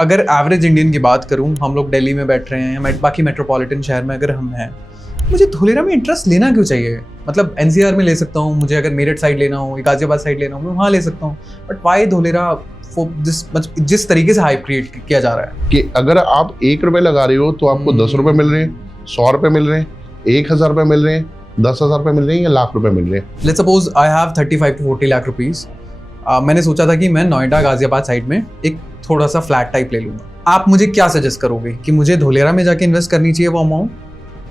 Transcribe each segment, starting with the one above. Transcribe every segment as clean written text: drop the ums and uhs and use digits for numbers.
अगर average Indian की बात करूं, हम लोग दिल्ली में बैठ रहे हैं, बाकी मेट्रोपॉलिटन शहर में अगर हम हैं, मुझे धोलेरा में इंटरेस्ट लेना क्यों चाहिए? मतलब एनसीआर में ले सकता हूँ, मुझे अगर मेरठ साइड लेना हो, गाजियाबाद साइड लेना हो, मैं वहाँ ले सकता हूँ, बट वाई धोलेरा? जिस तरीके से हाइप क्रिएट किया जा रहा है कि अगर आप 1 रुपए लगा रहे हो तो आपको 10 रुपए मिल रहे हैं, 100 रुपए मिल रहे हैं, 1000 रुपए मिल रहे हैं, 10,000 रुपए मिल रहे हैं या लाख रुपए मिल रहे हैं। Let's suppose I have 35 to 40 lakh rupees. मैंने सोचा था कि मैं नोएडा गाजियाबाद साइड में एक थोड़ा सा फ्लैट टाइप ले लूँगा। आप मुझे क्या सजेस्ट करोगे कि मुझे धोलेरा में जाके इन्वेस्ट करनी चाहिए वो अमाउंट,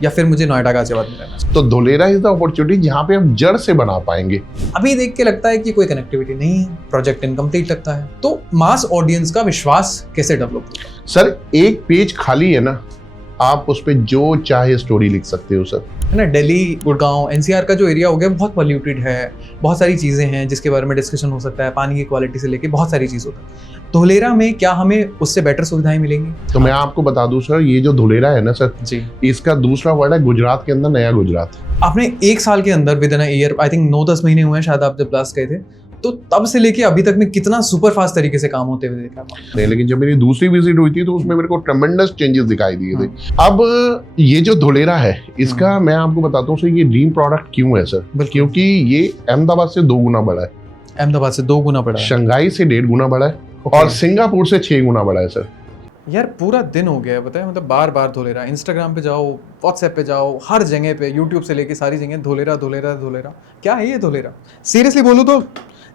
या फिर मुझे नोएडा गाजियाबाद में रहना चाहिए? तो धोलेरा इज द अपॉर्चुनिटी जहाँ पे आप जड़ से बना पाएंगे। अभी देख के लगता है कि कोई कनेक्टिविटी नहीं है, प्रोजेक्ट इनकम्प्लीट लगता है, तो मास ऑडियंस का विश्वास कैसे डेवलप होगा? सर एक पेज खाली है ना, आप उस पर जो चाहे स्टोरी लिख सकते हो सर। है ना, दिल्ली, गुड़गांव, एनसीआर का जो एरिया हो गया बहुत पॉल्यूटेड है, बहुत सारी चीज़ें हैं जिसके बारे में डिस्कशन हो सकता है, पानी की क्वालिटी से लेके बहुत सारी चीज़ होता है। धोलेरा में क्या हमें उससे बेटर सुविधाएं मिलेंगी? तो मैं आपको बता दूं सर, ये जो धोलेरा है ना सर जी, इसका दूसरा वर्ड है गुजरात के अंदर नया गुजरात। आपने 1 साल के अंदर with in year, I think 9-10 महीने हुए हैं शायद आप जब लास्ट गए थे, तो तब से लेके अभी तक में कितना सुपर फास्ट तरीके से काम होते हुए देखा नहीं, लेकिन जब मेरी दूसरी विजिट हुई थी तो उसमें मेरे को ट्रेमेंडस चेंजेस दिखाई दिए थे। अब ये जो धोलेरा है इसका मैं आपको बताता हूँ सर, ये ड्रीम प्रोडक्ट क्यों है सर, क्योंकि ये अहमदाबाद से 2 गुना बड़ा है, अहमदाबाद से 2 गुना बड़ा है, शंघाई से 1.5 गुना बड़ा है और सिंगापुर से 6 गुना बड़ा है सर। यार पूरा दिन हो गया है, पता है, मतलब बार बार धोलेरा, इंस्टाग्राम पे जाओ, व्हाट्सएप पे जाओ, हर जगह पे, यूट्यूब से लेके सारी जगह धोलेरा धोलेरा धोलेरा। क्या है ये धोलेरा? सीरियसली बोलूँ तो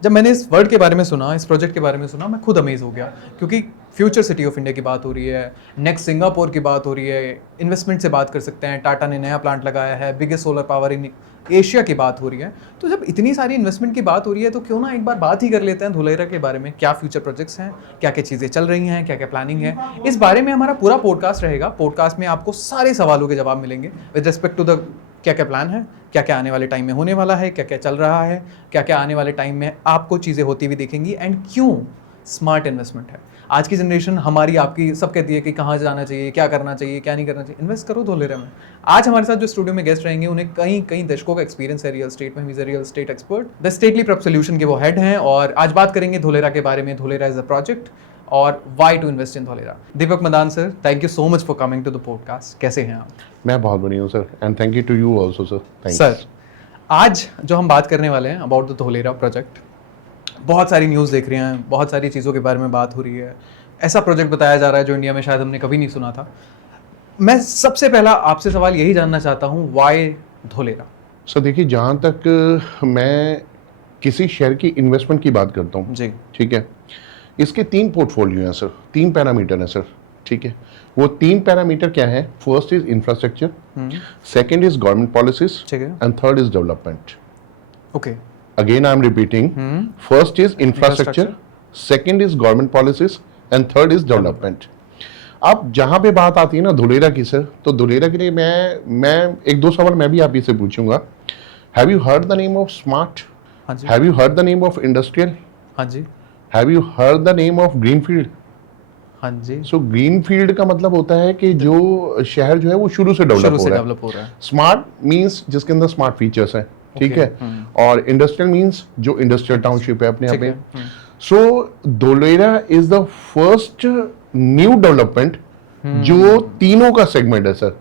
जब मैंने इस वर्ड के बारे में सुना, इस प्रोजेक्ट के बारे में सुना, मैं खुद अमेज हो गया, क्योंकि फ्यूचर सिटी ऑफ इंडिया की बात हो रही है, नेक्स्ट सिंगापुर की बात हो रही है, इन्वेस्टमेंट से बात कर सकते हैं, टाटा ने नया प्लांट लगाया है, biggest solar power in Asia की बात हो रही है। तो जब इतनी सारी इन्वेस्टमेंट की बात हो रही है तो क्यों ना एक बार बात ही कर लेते हैं धोलेरा के बारे में, क्या फ्यूचर प्रोजेक्ट्स हैं, क्या क्या चीज़ें चल रही हैं, क्या क्या प्लानिंग है। इस बारे में हमारा पूरा पॉडकास्ट रहेगा। पॉडकास्ट में आपको सारे सवालों के जवाब मिलेंगे विद रिस्पेक्ट टू द क्या क्या प्लान है, क्या क्या आने वाले टाइम में होने वाला है, क्या क्या चल रहा है, क्या क्या आने वाले टाइम में आपको चीज़ें होती हुई दिखेंगी, एंड क्यों स्मार्ट इन्वेस्टमेंट है। आज की जनरेशन हमारी आपकी सब कहती है कि कहाँ जाना चाहिए, क्या करना चाहिए, क्या नहीं करना चाहिए। इन्वेस्ट करो धोलेरा में। आज हमारे साथ जो स्टूडियो में गेस्ट रहेंगे उन्हें कई दशकों का एक्सपीरियंस है रियल एस्टेट में। He is a real estate expert, the stately prep solution के वो हेड हैं, और आज बात करेंगे धोलेरा के बारे में। धोलेरा इज अ प्रोजेक्ट और why to invest in Dholera. Deepak Madan sir, thank you so much for coming to the podcast. कैसे हैं आप? मैं बहुत बढ़िया हूँ sir, and thank you to you also sir. Sir, आज जो हम बात करने वाले हैं अबाउट द धोलेरा प्रोजेक्ट, बहुत सारी न्यूज़ देख रहे हैं, बहुत सारी चीज़ों के बारे में बात हो रही है। ऐसा प्रोजेक्ट बताया जा रहा है जो इंडिया में शायद हमने कभी नहीं सुना था। मैं सबसे पहला आपसे सवाल यही जानना चाहता हूँ, वाई धोलेरा? सर देखिए, जहाँ तक मैं किसी शेयर की इन्वेस्टमेंट की बात करता हूँ जी, ठीक है, इसके 3 पोर्टफोलियो हैं सर, 3 पैरामीटर हैं सर, ठीक है। वो 3 पैरामीटर क्या है? First is infrastructure, second is government policies, ठीक है, and third is development. Okay, again I am repeating, first is infrastructure, second is government policies and third is development. अब जहां पे बात आती है ना धोलेरा की सर, तो धोलेरा के लिए मैं 1-2 सवाल मैं भी आप ही से पूछूंगा। Have you heard the name of smart? हाँ जी, have you heard the name of industrial? हाँ जी, have you heard the name of greenfield? हाँ जी। सो ग्रीनफील्ड का मतलब होता है कि जो शहर जो है वो शुरू से डेवलप हो रहा है। स्मार्ट मींस जिसके अंदर स्मार्ट फीचर्स हैं, ठीक है, और इंडस्ट्रियल मींस जो इंडस्ट्रियल टाउनशिप है अपने आप में। So Dholera is the first new development जो तीनों का सेगमेंट है sir.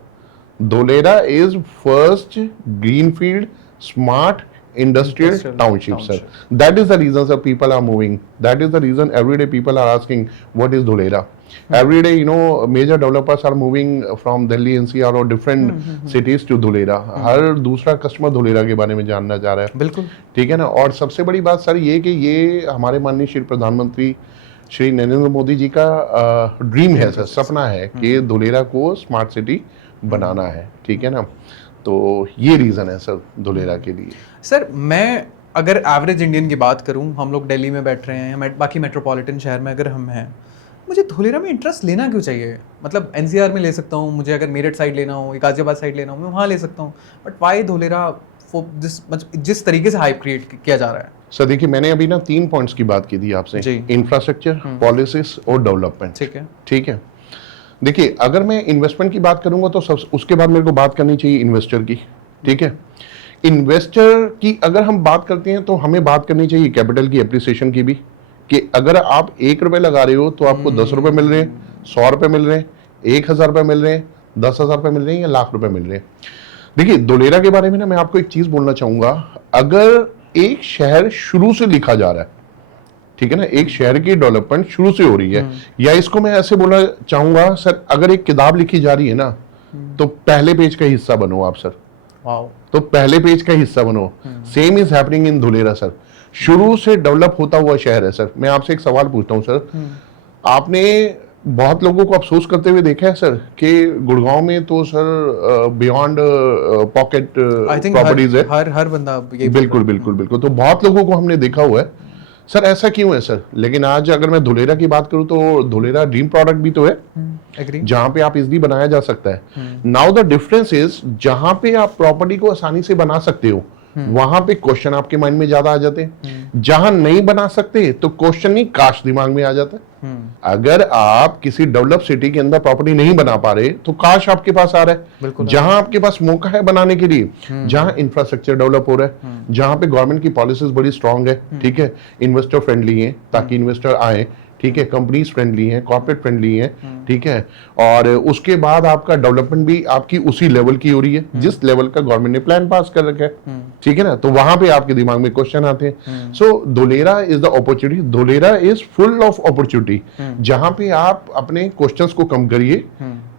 Dholera is first greenfield smart industrial township sir. That is the reason sir people are moving. That is the reason every day people are asking what is Dholera. Every day you know major developers are moving from Delhi NCR or different cities to Dholera. हर दूसरा customer Dholera के बारे में जानना चाह रहा है। बिल्कुल ठीक है ना। और सबसे बड़ी बात सर ये कि ये हमारे माननीय श्री प्रधानमंत्री श्री नरेंद्र मोदी जी का ड्रीम है सर, सपना है कि धोलेरा को स्मार्ट सिटी बनाना है, ठीक है ना। तो ये रीज़न है सर धोलेरा के लिए। सर, मैं अगर एवरेज इंडियन की बात करूं, हम लोग दिल्ली में बैठ रहे हैं, बाकी मेट्रोपॉलिटन शहर में अगर हम हैं, मुझे धोलेरा में इंटरेस्ट लेना क्यों चाहिए? मतलब एनसीआर में ले सकता हूं, मुझे अगर मेरठ साइड लेना हो, गाजियाबाद साइड लेना हो, मैं वहाँ ले सकता हूँ, बट वाई धोलेरा? जिस तरीके से हाइप क्रिएट किया जा रहा है। सर देखिए, मैंने अभी ना 3 पॉइंट्स की बात की थी आपसे, इंफ्रास्ट्रक्चर, पॉलिसीज और डेवलपमेंट, ठीक है, ठीक है। देखिए, अगर मैं इन्वेस्टमेंट की बात करूंगा तो उसके बाद मेरे को बात करनी चाहिए इन्वेस्टर की, ठीक है। इन्वेस्टर की अगर हम बात करते हैं तो हमें बात करनी चाहिए कैपिटल की एप्रिसिएशन की भी, कि अगर आप 1 रुपए लगा रहे हो तो आपको 10 रुपए मिल रहे हैं, 100 रुपए मिल रहे हैं, 1000 रुपए मिल रहे हैं, 10,000 रुपए मिल रहे हैं या लाख रुपए मिल रहे हैं। देखिए धोलेरा के बारे में ना मैं आपको एक चीज बोलना चाहूंगा, अगर एक शहर शुरू से लिखा जा रहा है, ठीक है ना, एक शहर की डेवलपमेंट शुरू से हो रही है, या इसको मैं ऐसे बोलना चाहूंगा सर, अगर एक किताब लिखी जा रही है ना तो पहले पेज का हिस्सा बनो आप सर। वाओ। तो पहले पेज का हिस्सा बनो। Same is happening in Dholera sir. शुरू से डेवलप होता हुआ शहर है सर। मैं आपसे एक सवाल पूछता हूं सर, आपने बहुत लोगों को अफसोस करते हुए देखा है सर कि गुड़गांव में तो सर बियॉन्ड पॉकेट प्रॉपर्टीज है। हर बंदा बिल्कुल बिल्कुल बिल्कुल। तो बहुत लोगों को हमने देखा हुआ है सर, ऐसा क्यों है सर? लेकिन आज अगर मैं धुलेरा की बात करूं तो धुलेरा ड्रीम प्रोडक्ट भी तो है, जहां पे आप इजीली बनाया जा सकता है। नाउ द डिफरेंस इज, जहां पे आप प्रॉपर्टी को आसानी से बना सकते हो वहां पे क्वेश्चन आपके माइंड में ज्यादा आ जाते हैं। जहां नहीं बना सकते तो क्वेश्चन नहीं, काश दिमाग में आ जाता है। अगर आप किसी डेवलप सिटी के अंदर प्रॉपर्टी नहीं बना पा रहे तो काश आपके पास आ रहा है। जहां आपके पास मौका है बनाने के लिए, जहां इंफ्रास्ट्रक्चर डेवलप हो रहा है, जहां पे गवर्नमेंट की पॉलिसीज बड़ी स्ट्रांग है, ठीक है, इन्वेस्टर फ्रेंडली है ताकि इन्वेस्टर आए, ठीक है, कंपनीज फ्रेंडली हैं, कॉर्पोरेट फ्रेंडली हैं, ठीक है, और उसके बाद आपका डेवलपमेंट भी आपकी उसी लेवल की हो रही है जिस लेवल का गवर्नमेंट ने प्लान पास कर रखा है, ठीक है ना, तो वहां पे आपके दिमाग में क्वेश्चन आते हैं। So Dholera is the opportunity, Dholera is full of opportunity, जहां पे आप अपने क्वेश्चंस को कम करिए,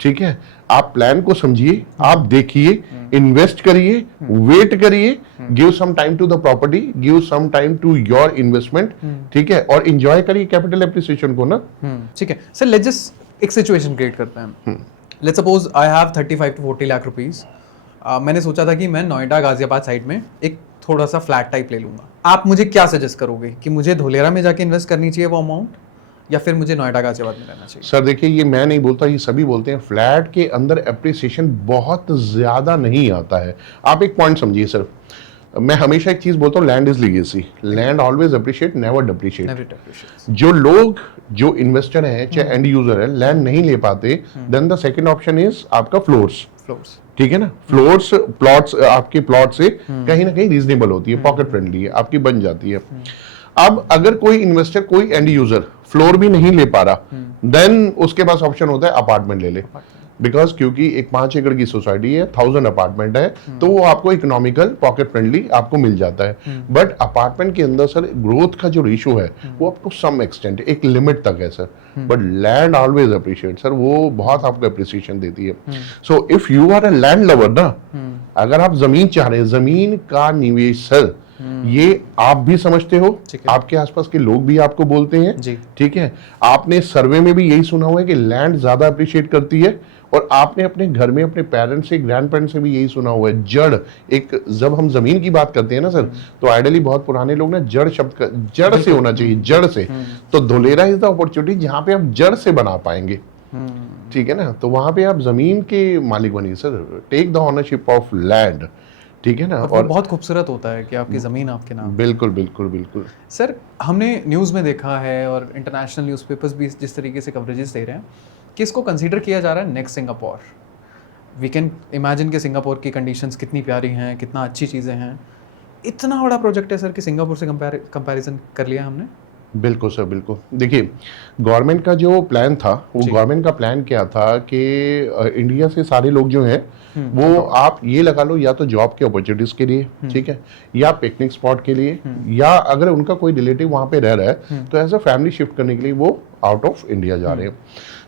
ठीक है, आप प्लान को समझिए, आप देखिए, इन्वेस्ट करिए, वेट करिए, give some time to the property, give some time to your investment, ठीक है, और एंजॉय करिए कैपिटल एप्रिसिएशन को ना। ठीक है सर, लेट्स जस्ट एक सिचुएशन क्रिएट करते हैं। Let's suppose I have 35 to 40 lakh rupees. मैंने सोचा था कि मैं नोएडा गाजियाबाद साइड में एक थोड़ा सा फ्लैट टाइप ले लूंगा। आप मुझे क्या सजेस्ट करोगे कि मुझे धुलेरा में जाके इन्वेस्ट करनी चाहिए वो अमाउंट, या फिर मुझे नोएडा गाजियाबाद में रहना चाहिए? सर देखिए, ये मैं नहीं बोलता, ये सभी बोलते हैं, फ्लैट के अंदर एप्रिसिएशन बहुत ज्यादा नहीं आता है। आप एक पॉइंट समझिए सर, मैं हमेशा एक चीज बोलता हूँ, land is legacy, land always appreciate, never depreciate. जो लोग, जो इन्वेस्टर हैं, चाहे एंड यूजर है, लैंड नहीं ले पाते, then the second option is आपका फ्लोर्स, ठीक है ना, फ्लोर्स, प्लॉट्स, आपके प्लॉट से कहीं ना कहीं रीजनेबल होती है, पॉकेट फ्रेंडली है, आपकी बन जाती है। अब अगर कोई इन्वेस्टर, कोई एंड यूजर फ्लोर भी नहीं ले पा रहा, देन उसके पास ऑप्शन होता है अपार्टमेंट ले ले, बिकॉज क्योंकि एक 5 एकड़ की सोसाइटी है, 1000 अपार्टमेंट है, तो वो आपको इकोनॉमिकल, पॉकेट फ्रेंडली आपको मिल जाता है। बट अपार्टमेंट के अंदर सर ग्रोथ का जो रेशियो है वो आपको सम एक्सटेंट, एक लिमिट तक है sir, but land always appreciate sir, वो बहुत आपको अप्रिसिएशन देती है। So if you are a land lover ना, अगर आप जमीन चाह रहे हैं, जमीन का निवेश सर, ये आप भी समझते हो, आपके आसपास के लोग भी आपको बोलते हैं, ठीक है, आपने सर्वे में भी यही सुना हुआ है कि लैंड ज्यादा अप्रिशिएट करती है, और आपने अपने घर में अपने पेरेंट्स से, ग्रैंड पेरेंट्स से भी यही सुना हुआ है। जड़, एक जब हम जमीन की बात करते हैं ना सर, तो आइडियली बहुत पुराने लोग ना जड़ शब्द का, जड़ से होना चाहिए, जड़ से, तो धुलेरा इज द अपॉर्चुनिटी जहां पे आप जड़ से बना पाएंगे, ठीक है ना, तो वहां पे आप जमीन के मालिक बनिए sir, take the ownership of land, ठीक है ना, और बहुत खूबसूरत होता है कि आपकी जमीन आपके नाम। बिल्कुल बिल्कुल बिल्कुल सर, हमने न्यूज़ में देखा है और इंटरनेशनल न्यूज़पेपर्स भी जिस तरीके से कवरेजेस दे रहे हैं कि इसको कंसीडर किया जा रहा है next Singapore. We can imagine कि सिंगापुर की कंडीशंस कितनी प्यारी हैं, कितना अच्छी चीज़ें हैं। इतना बड़ा प्रोजेक्ट है सर कि सिंगापुर से कंपैरिजन कर लिया हमने। बिल्कुल सर, बिल्कुल। देखिए, गवर्नमेंट का जो प्लान था, वो गवर्नमेंट का प्लान क्या था कि इंडिया से सारे लोग जो हैं वो आप ये लगा लो, या तो जॉब के अपॉर्चुनिटीज के लिए, ठीक है, या पिकनिक स्पॉट के लिए, या अगर उनका कोई रिलेटिव वहां पे रह रहा है तो एज अ फैमिली शिफ्ट करने के लिए वो आउट ऑफ इंडिया जा रहे हैं।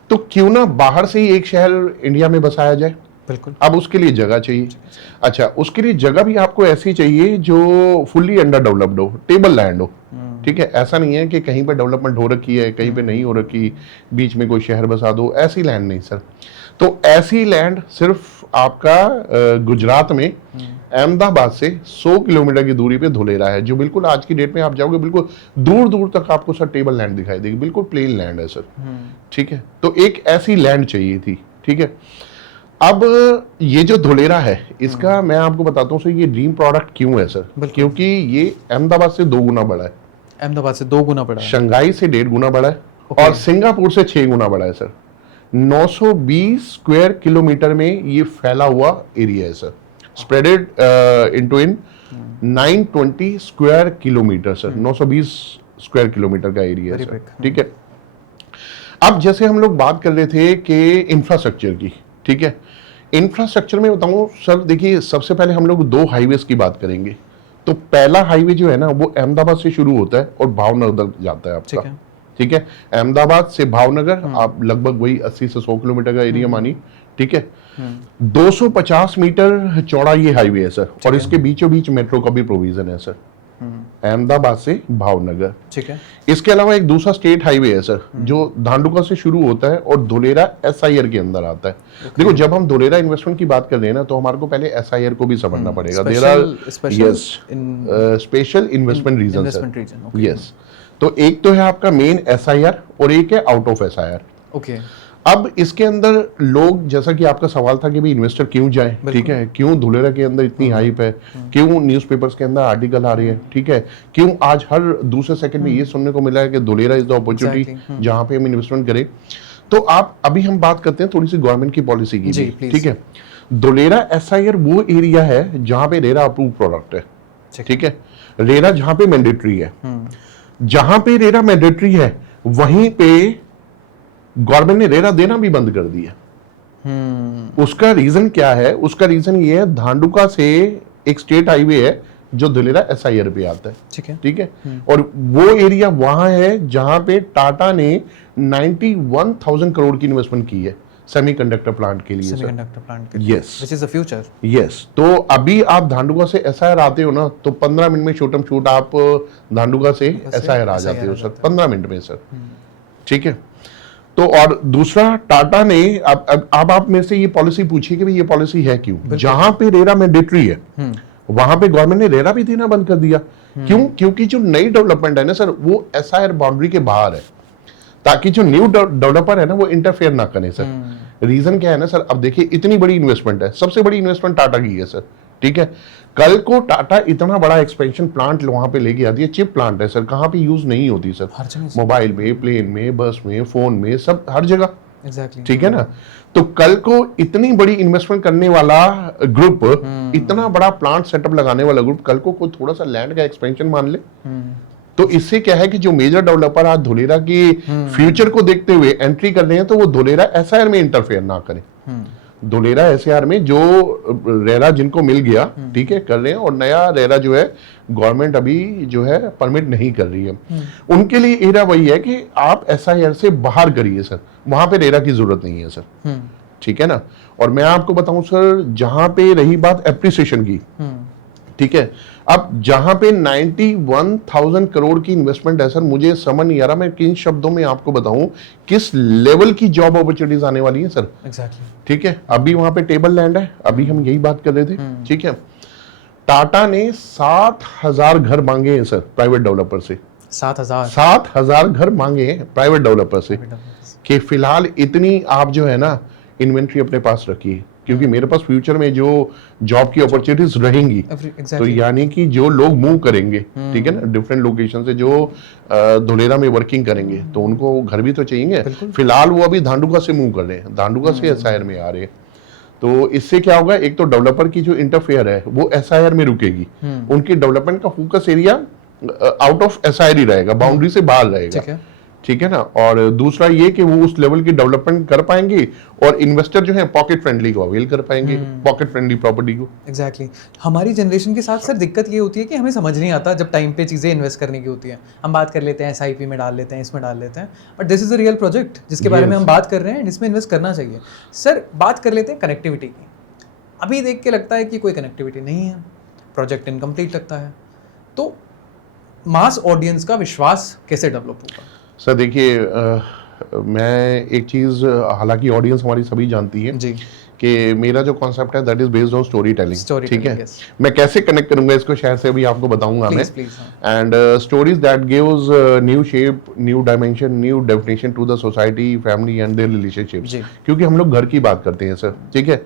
तो क्यों ना बाहर से ही एक शहर इंडिया में बसाया जाए। बिल्कुल। अब उसके लिए जगह चाहिए। अच्छा, उसके लिए जगह भी आपको ऐसी चाहिए जो फुल्ली अंडर डेवलप्ड हो, टेबल लैंड हो, ठीक है, ऐसा नहीं है कि कहीं पे डेवलपमेंट हो रखी है, कहीं पे नहीं हो रखी, बीच में कोई शहर बसा दो, ऐसी लैंड नहीं सर। तो ऐसी लैंड सिर्फ आपका गुजरात में अहमदाबाद से 100 किलोमीटर की दूरी पे धुलेरा है, जो बिल्कुल आज की डेट में आप जाओगे बिल्कुल दूर दूर तक आपको सर टेबल लैंड दिखाई देगी, बिल्कुल प्लेन लैंड है सर, ठीक है। तो एक ऐसी लैंड चाहिए थी, ठीक है। अब ये जो धुलेरा है, इसका मैं आपको बताता हूँ सर, ये ड्रीम प्रोडक्ट क्यों है सर, क्योंकि ये अहमदाबाद से 2 गुना बड़ा है, अहमदाबाद से 2 गुना बड़ा है, शंघाई से 1.5 गुना बड़ा है, और सिंगापुर से 6 गुना बड़ा है सर। 920 स्क्वायर किलोमीटर में ये फैला हुआ एरिया है sir, spreaded into in 920 square kilometre sir, 920 square kilometre का एरिया है Very सर, big. ठीक है। अब जैसे हम लोग बात कर रहे थे कि इंफ्रास्ट्रक्चर की, ठीक है, इंफ्रास्ट्रक्चर में बताऊं सर, देखिए सबसे पहले हम लोग 2 हाईवेज की बात करेंगे। तो पहला हाईवे जो है ना वो अहमदाबाद से शुरू होता है और भावनगर जाता है आपका, ठीक है। अहमदाबाद से भावनगर आप लगभग वही 80 से 100 किलोमीटर का एरिया मानी, ठीक है। 250 मीटर चौड़ा ये हाईवे है सर, और इसके बीचों बीच मेट्रो का भी प्रोविजन है सर, अहमदाबाद से भावनगर, ठीक है। इसके अलावा एक दूसरा स्टेट हाईवे है सर जो धांडुका से शुरू होता है और धुलेरा SIR के अंदर आता है। देखो जब हम धुलेरा इन्वेस्टमेंट की बात कर रहे हैं ना तो हमारे को पहले SIR को भी समझना पड़ेगा। There are special investment region sir, yes. तो एक तो है आपका मेन SIR और एक है आउट ऑफ SIR। ओके। अब इसके अंदर लोग, जैसा कि आपका सवाल था कि भाई इन्वेस्टर क्यों जाए, ठीक है, क्यों धुलेरा के अंदर इतनी हाइप है, क्यों न्यूज़पेपर्स के अंदर आर्टिकल आ रहे हैं, ठीक है, क्यों आज हर दूसरे सेकंड में ये सुनने को मिला है कि धुलेरा इज द अपॉर्चुनिटी जहां पे हम इन्वेस्टमेंट करें। तो आप अभी हम बात करते हैं थोड़ी सी गवर्नमेंट की पॉलिसी की भी, ठीक है। धुलेरा SIR वो एरिया है जहां पे रेरा अप्रूव प्रोडक्ट है, ठीक है। रेरा जहां पे मैंडेटरी है, जहां पे रेरा मैंडेटरी है वहीं पे गवर्नमेंट ने रेरा देना भी बंद कर दिया। उसका रीजन क्या है? उसका रीजन ये है, धांडुका से एक स्टेट हाईवे है जो धुलेरा SIR पे आता है, ठीक है। और वो एरिया वहां है जहां पे टाटा ने 91,000 करोड़ की इन्वेस्टमेंट की है सेमीकंडक्टर प्लांट के लिए, सेमीकंडक्टर प्लांट के लिए, yes, which is the future, yes. तो अभी आप धांडुका से SIR आते हो ना तो 15 मिनट में शूटम शूट आप धांडुका से SIR आ जाते हो सर, 15 मिनट में सर, ठीक है। तो और दूसरा, टाटा ने अब आप मेरे से ये पॉलिसी पूछिए कि भाई ये पॉलिसी है क्यों? जहां पे रेरा मैंडेटरी है वहां पे गवर्नमेंट ने रेरा भी देना बंद कर दिया। क्यों? क्योंकि जो नई डेवलपमेंट है ना सर वो SIR बाउंड्री के बाहर है, ताकि जो न्यू डेवलपर है ना वो इंटरफेयर ना करे सर। रीजन क्या है ना सर, अब देखिए इतनी बड़ी इन्वेस्टमेंट है, सबसे बड़ी इन्वेस्टमेंट टाटा की है सर, ठीक है। कल को टाटा इतना बड़ा एक्सपेंशन प्लांट वहां पे लेके आती है, चिप प्लांट है सर, कहां पे यूज नहीं होती सर, मोबाइल में, प्लेन में, बस में, फोन में, सब हर जगह, ठीक है ना। तो कल को इतनी बड़ी इन्वेस्टमेंट करने वाला ग्रुप, इतना बड़ा प्लांट सेटअप लगाने वाला ग्रुप, कल को कोई थोड़ा सा लैंड का एक्सपेंशन मान ले तो इससे क्या है कि जो मेजर डेवलपर आज धुलेरा की फ्यूचर को देखते हुए एंट्री कर रहे हैं तो वो धुलेरा SIR में इंटरफेयर ना करें। धुलेरा SIR में जो रेरा जिनको मिल गया, ठीक है, कर रहे हैं, और नया रेरा जो है गवर्नमेंट अभी जो है परमिट नहीं कर रही है। उनके लिए एरा वही है कि आप SIR से बाहर करिए सर, वहां पे रेरा की जरूरत नहीं है सर, ठीक है ना। और मैं आपको बताऊं सर, जहां पे रही बात एप्रिसिएशन की, ठीक है, अब जहां पे 91,000 करोड़ की इन्वेस्टमेंट है सर, मुझे समझ नहीं आ रहा मैं किन शब्दों में आपको बताऊं किस लेवल की जॉब अपॉर्चुनिटीज आने वाली है सर, ठीक है। अभी वहां पे टेबल लैंड है, अभी हम यही बात कर रहे थे, ठीक है। टाटा ने 7,000 घर मांगे हैं सर प्राइवेट डेवलपर से, 7,000 घर मांगे हैं प्राइवेट डेवलपर से कि फिलहाल इतनी आप जो है ना इन्वेंट्री अपने पास रखिए, क्योंकि मेरे पास फ्यूचर में जो जॉब की अपॉर्चुनिटीज रहेंगी, तो यानी कि जो लोग मूव करेंगे, ठीक है ना, डिफरेंट लोकेशन से जो धुलेरा में वर्किंग करेंगे तो उनको घर भी तो चाहिए। फिलहाल वो अभी धांडुका से मूव कर रहे हैं, धांडुका से SIR में आ रहे हैं। तो इससे क्या होगा, एक तो डेवलपर की जो इंटरफेयर है वो SIR में रुकेगी, उनकी डेवलपमेंट का focus area out of SIR ही रहेगा, बाउंड्री से बाहर रहेगा, ठीक है ना। और दूसरा ये कि वो उस लेवल की डेवलपमेंट कर पाएंगे और इन्वेस्टर जो है पॉकेट फ्रेंडली को अवेल कर पाएंगे, पॉकेट फ्रेंडली प्रॉपर्टी को। एग्जैक्टली। हमारी जनरेशन के साथ सर दिक्कत ये होती है कि हमें समझ नहीं आता जब टाइम पे चीज़ें इन्वेस्ट करने की होती है, हम बात कर लेते हैं SIP में डाल लेते हैं, इसमें डाल लेते हैं, but this is a real project जिसके बारे में हम बात कर रहे हैं, इसमें इन्वेस्ट करना चाहिए। सर बात कर लेते हैं कनेक्टिविटी की। अभी देख के लगता है कि कोई कनेक्टिविटी नहीं है, प्रोजेक्ट इनकम्प्लीट लगता है, तो मास ऑडियंस का विश्वास कैसे डेवलप होगा? सर देखिए, मैं एक चीज़, हालांकि ऑडियंस हमारी सभी जानती है जी, कि मेरा जो कॉन्सेप्ट है that is based on story telling, ठीक है। मैं कैसे कनेक्ट करूंगा इसको शायद से अभी आपको बताऊंगा मैं, and stories that gives new shape, new dimension, new definition to the society, family and their relationships, क्योंकि हम लोग घर की बात करते हैं सर, ठीक है।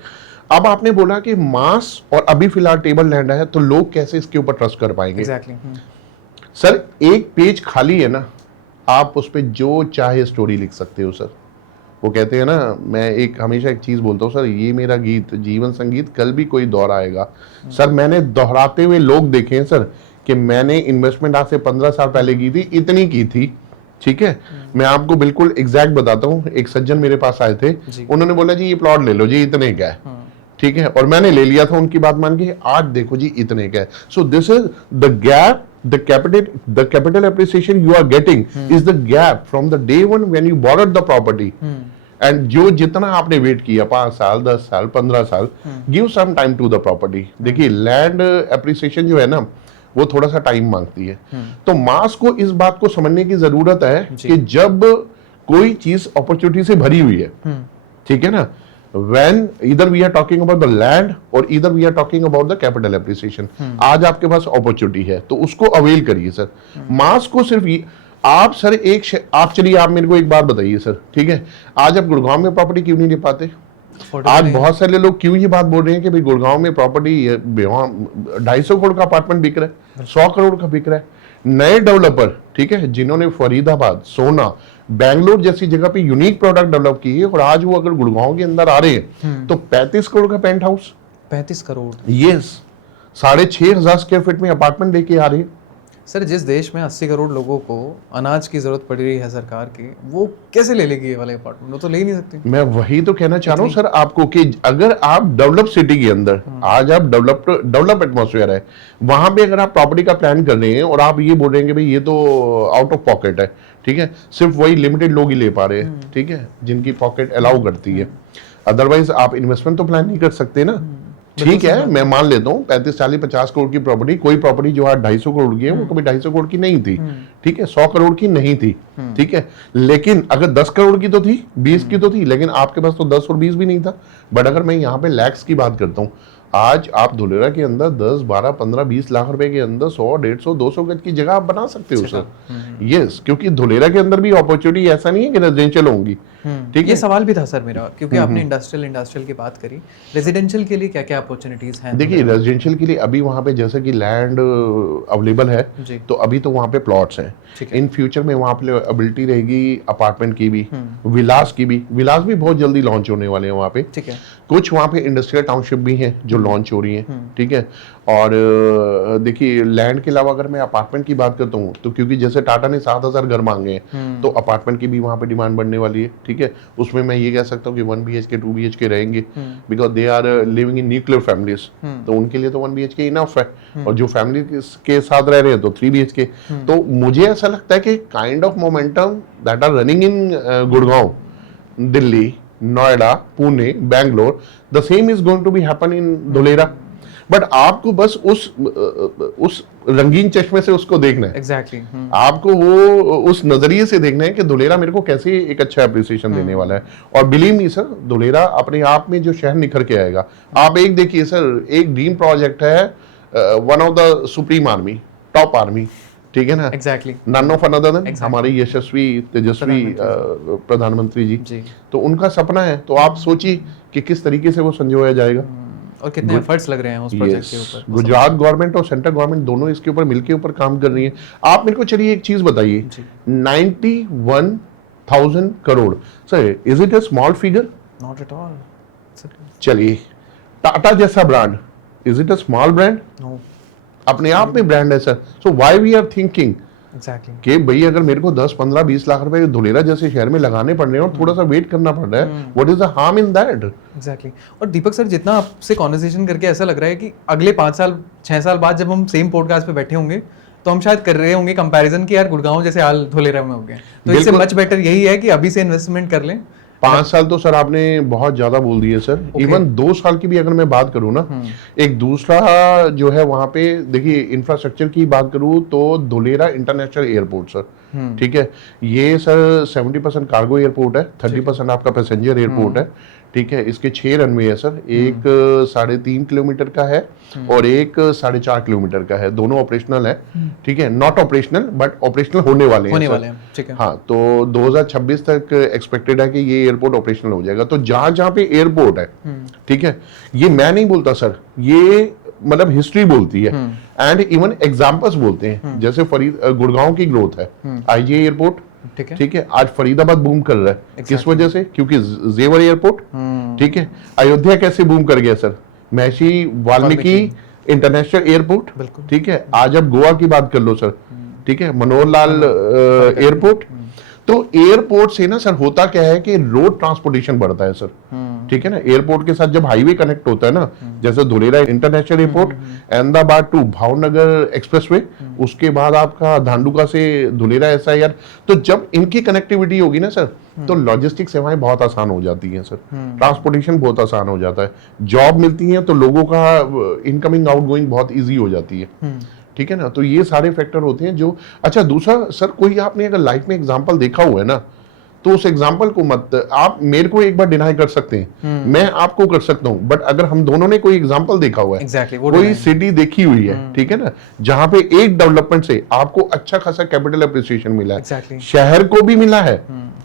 अब आपने बोला कि मास और अभी फिलहाल टेबल लैंड है, तो लोग कैसे इसके ऊपर ट्रस्ट कर पाएंगे? सर एक पेज खाली है ना, आप उस पर जो चाहे स्टोरी लिख सकते हो सर। वो कहते हैं ना, मैं हमेशा एक चीज़ बोलता हूँ सर, ये मेरा गीत जीवन संगीत, कल भी कोई दोहराएगा। सर मैंने दोहराते हुए लोग देखे हैं सर कि मैंने इन्वेस्टमेंट आज से 15 साल पहले की थी, इतनी की थी, ठीक है। मैं आपको बिल्कुल एग्जैक्ट बताता हूँ, एक सज्जन मेरे पास आए थे, उन्होंने बोला जी ये प्लॉट ले लो जी, इतने का है, ठीक है, और मैंने ले लिया था उनकी बात मान के, आज देखो जी इतने का है। So this is the gap, the capital appreciation you are getting is the gap from the day one when you borrowed the property and जो जितना आपने वेट किया 5 साल 10 साल 15 साल, give some time to the property. देखिए land appreciation जो है ना वो थोड़ा सा टाइम मांगती है, तो मास को इस बात को समझने की जरूरत है कि जब कोई चीज अपॉर्चुनिटी से भरी हुई है, ठीक है ना, when either we are talking about the land or either we are talking about the capital appreciation, आज आपके पास अपॉर्चुनिटी है तो उसको अवेल करिए सर। मास को सिर्फ आप सर आप चलिए आप मेरे को एक बात बताइए सर, ठीक है, आज आप गुड़गांव में प्रॉपर्टी क्यों नहीं ले पाते? आज बहुत सारे लोग क्यों ये बात बोल रहे हैं कि भाई गुड़गांव में प्रॉपर्टी 250 करोड़ का अपार्टमेंट बिक रहा है, 100 करोड़ का बिक रहा है। नए डेवलपर, ठीक है, जिन्होंने फरीदाबाद, सोना, बैंगलोर जैसी जगह पे यूनिक प्रोडक्ट डेवलप की है, और आज वो अगर गुड़गांव के अंदर आ रहे हैं तो 35 करोड़ का penthouse, 35 crore, yes, 6,500 square feet में अपार्टमेंट लेके आ रहे हैं। सर जिस देश में 80 करोड़ लोगों को अनाज की जरूरत पड़ रही है सरकार की, वो कैसे ले लेगी ये वाले अपार्टमेंट? वो तो ले ही नहीं सकती। मैं वही तो कहना चाह रहा हूँ सर आपको कि अगर आप डेवलप सिटी के अंदर, आज आप डेवलप एटमॉस्फेयर है, वहां पे अगर आप प्रॉपर्टी का प्लान कर रहे हैं और आप ये बोल रहे हैं कि भाई ये तो आउट ऑफ पॉकेट है, ठीक है, सिर्फ वही लिमिटेड लोग ही ले पा रहे हैं, ठीक है, जिनकी पॉकेट अलाउ करती है, अदरवाइज आप इन्वेस्टमेंट तो प्लान नहीं कर सकते ना। ठीक है, मैं मान लेता हूँ 35 40 50 करोड़ की प्रॉपर्टी, कोई प्रॉपर्टी जो आज 250 करोड़ की है वो कभी 250 करोड़ की नहीं थी, ठीक है, 100 करोड़ की नहीं थी, ठीक है, लेकिन अगर 10 करोड़ की तो थी, 20 की तो थी, लेकिन आपके पास तो 10 और 20 भी नहीं था। बट अगर मैं यहाँ पे लैक्स की बात करता हूँ, आज आप धुलेरा के अंदर 10 12 15 20 लाख रुपए के अंदर 100 150 200 गज की जगह आप बना सकते हो सर। यस, क्योंकि धुलेरा के अंदर भी अपॉर्चुनिटी ऐसा नहीं है कि रेजिडेंशियल होंगी, ठीक है। ये सवाल भी था सर मेरा, क्योंकि आपने इंडस्ट्रियल की बात करी, रेजिडेंशियल के लिए क्या क्या अपॉर्चुनिटीज हैं? देखिए रेजिडेंशियल के लिए अभी वहाँ पे जैसे कि लैंड अवेलेबल है, तो अभी तो वहाँ पे प्लॉट्स हैं, इन फ्यूचर में वहाँ पे अबिलिटी रहेगी अपार्टमेंट की भी, विलास की भी, विलास भी बहुत जल्दी लॉन्च होने वाले हैं वहाँ पे, ठीक है, कुछ वहाँ पे इंडस्ट्रियल टाउनशिप भी हैं जो लॉन्च हो रही हैं, ठीक है। और देखिए लैंड के अलावा अगर मैं अपार्टमेंट की बात करता हूँ, तो क्योंकि जैसे टाटा ने 7,000 घर मांगे हैं, तो अपार्टमेंट की भी वहाँ पे डिमांड बढ़ने वाली है, ठीक है। उसमें मैं ये कह सकता हूँ कि 1 BHK 2 BHK रहेंगे, because they are living in nuclear families, तो उनके लिए तो 1 BHK इनफ है, और जो फैमिली के साथ रह रहे हैं तो 3 BHK। तो मुझे ऐसा लगता है कि kind of momentum that are running in Gurgaon, Delhi, Noida, Pune, Bangalore, the same is going to be happen in Dholera. But आपको बस उस रंगीन चश्मे से उसको देखना है, एग्जैक्टली आपको वो उस नजरिए से देखना है कि धुलेरा मेरे को कैसे एक अच्छा एप्रिसिएशन देने वाला है। और बिलीव मी सर, धुलेरा अपने आप में जो शहर निखर के आएगा। आप एक देखिए सर, एक ड्रीम प्रोजेक्ट है, one of the supreme army, top army, ठीक है ना, exactly, none of another then हमारे यशस्वी तेजस्वी प्रधानमंत्री जी, तो उनका सपना है। तो आप सोचिए कि किस तरीके से वो संजोया जाएगा और कितने एफर्ट्स लग रहे हैं उस प्रोजेक्ट के ऊपर। गुजरात गवर्नमेंट और सेंट्रल गवर्नमेंट दोनों इसके ऊपर मिलके ऊपर काम कर रही है। आप मेरे को चलिए एक चीज बताइए, 91,000 crore sir, is it a small figure? Not at all. चलिए, टाटा जैसा brand, is it a small brand? No, अपने आप में ब्रांड है sir. So why we are thinking exactly कि भाई अगर मेरे को 10 15 20 लाख रुपए धुलेरा जैसे शहर में लगाने पड़ रहे हैं और थोड़ा सा वेट करना पड़ रहा है, what is the harm in that? Exactly. और दीपक सर, जितना आपसे कॉन्वर्सेशन करके ऐसा लग रहा है कि अगले 5 साल 6 साल बाद जब हम सेम पॉडकास्ट पे बैठे होंगे तो हम शायद कर रहे होंगे कंपैरिजन कि यार गुड़गांव जैसे हाल धुलेरा में हो गए, तो इससे मच बेटर यही है कि अभी से इन्वेस्टमेंट कर लें। 5 साल तो सर आपने बहुत ज्यादा बोल दिए सर। इवन 2 साल की भी अगर मैं बात करूं ना, एक दूसरा जो है वहां पे देखिए इंफ्रास्ट्रक्चर की बात करूं तो धुलेरा इंटरनेशनल एयरपोर्ट सर, ठीक है, ये सर 70% कार्गो एयरपोर्ट है, 30% आपका पैसेंजर एयरपोर्ट है, ठीक है। इसके 6 रनवे है सर, एक 3.5 किलोमीटर का है और एक 4.5 किलोमीटर का है, दोनों ऑपरेशनल है, ठीक है, नॉट ऑपरेशनल बट ऑपरेशनल होने वाले हैं, ठीक है। हाँ, तो 2026 तक एक्सपेक्टेड है कि ये एयरपोर्ट ऑपरेशनल हो जाएगा। तो जहां जहां पे एयरपोर्ट है, ठीक है, ये मैं नहीं बोलता सर, ये मतलब हिस्ट्री बोलती है एंड इवन एग्जाम्पल्स बोलते हैं। जैसे गुड़गांव की ग्रोथ है, IGA एयरपोर्ट, ठीक है, आज फरीदाबाद बूम कर रहा है, किस वजह से? क्योंकि जेवर एयरपोर्ट, ठीक है। अयोध्या कैसे बूम कर गया सर? महर्षि वाल्मीकि इंटरनेशनल एयरपोर्ट, बिल्कुल। ठीक है। आज अब गोवा की बात कर लो सर, ठीक है, मनोहर लाल एयरपोर्ट। तो एयरपोर्ट से ना सर होता क्या है कि रोड ट्रांसपोर्टेशन बढ़ता है सर, ठीक है ना। एयरपोर्ट के साथ जब हाईवे कनेक्ट होता है ना, जैसे Dholera international airport, Ahmedabad to Bhavnagar expressway, उसके बाद आपका धांडुका से धुलेरा SIR, तो जब इनकी कनेक्टिविटी होगी ना सर, तो लॉजिस्टिक सेवाएं बहुत आसान हो जाती हैं सर, ट्रांसपोर्टेशन बहुत आसान हो जाता है, जॉब मिलती है, तो लोगों का इनकमिंग आउटगोइंग बहुत ईजी हो जाती है, ठीक है ना। तो ये सारे फैक्टर होते हैं जो। अच्छा, दूसरा सर, कोई आपने अगर लाइफ में एग्जांपल देखा हुआ है ना, तो उस एग्जांपल को मत, आप मेरे को एक बार डिनाई कर सकते हैं, मैं आपको कर सकता हूं, बट अगर हम दोनों ने कोई एग्जांपल देखा हुआ है, exactly, कोई सिटी देखी हुई है, ठीक है ना, जहां पे एक डेवलपमेंट से आपको अच्छा खासा कैपिटल एप्रिसिएशन मिला है, exactly. शहर को भी मिला है,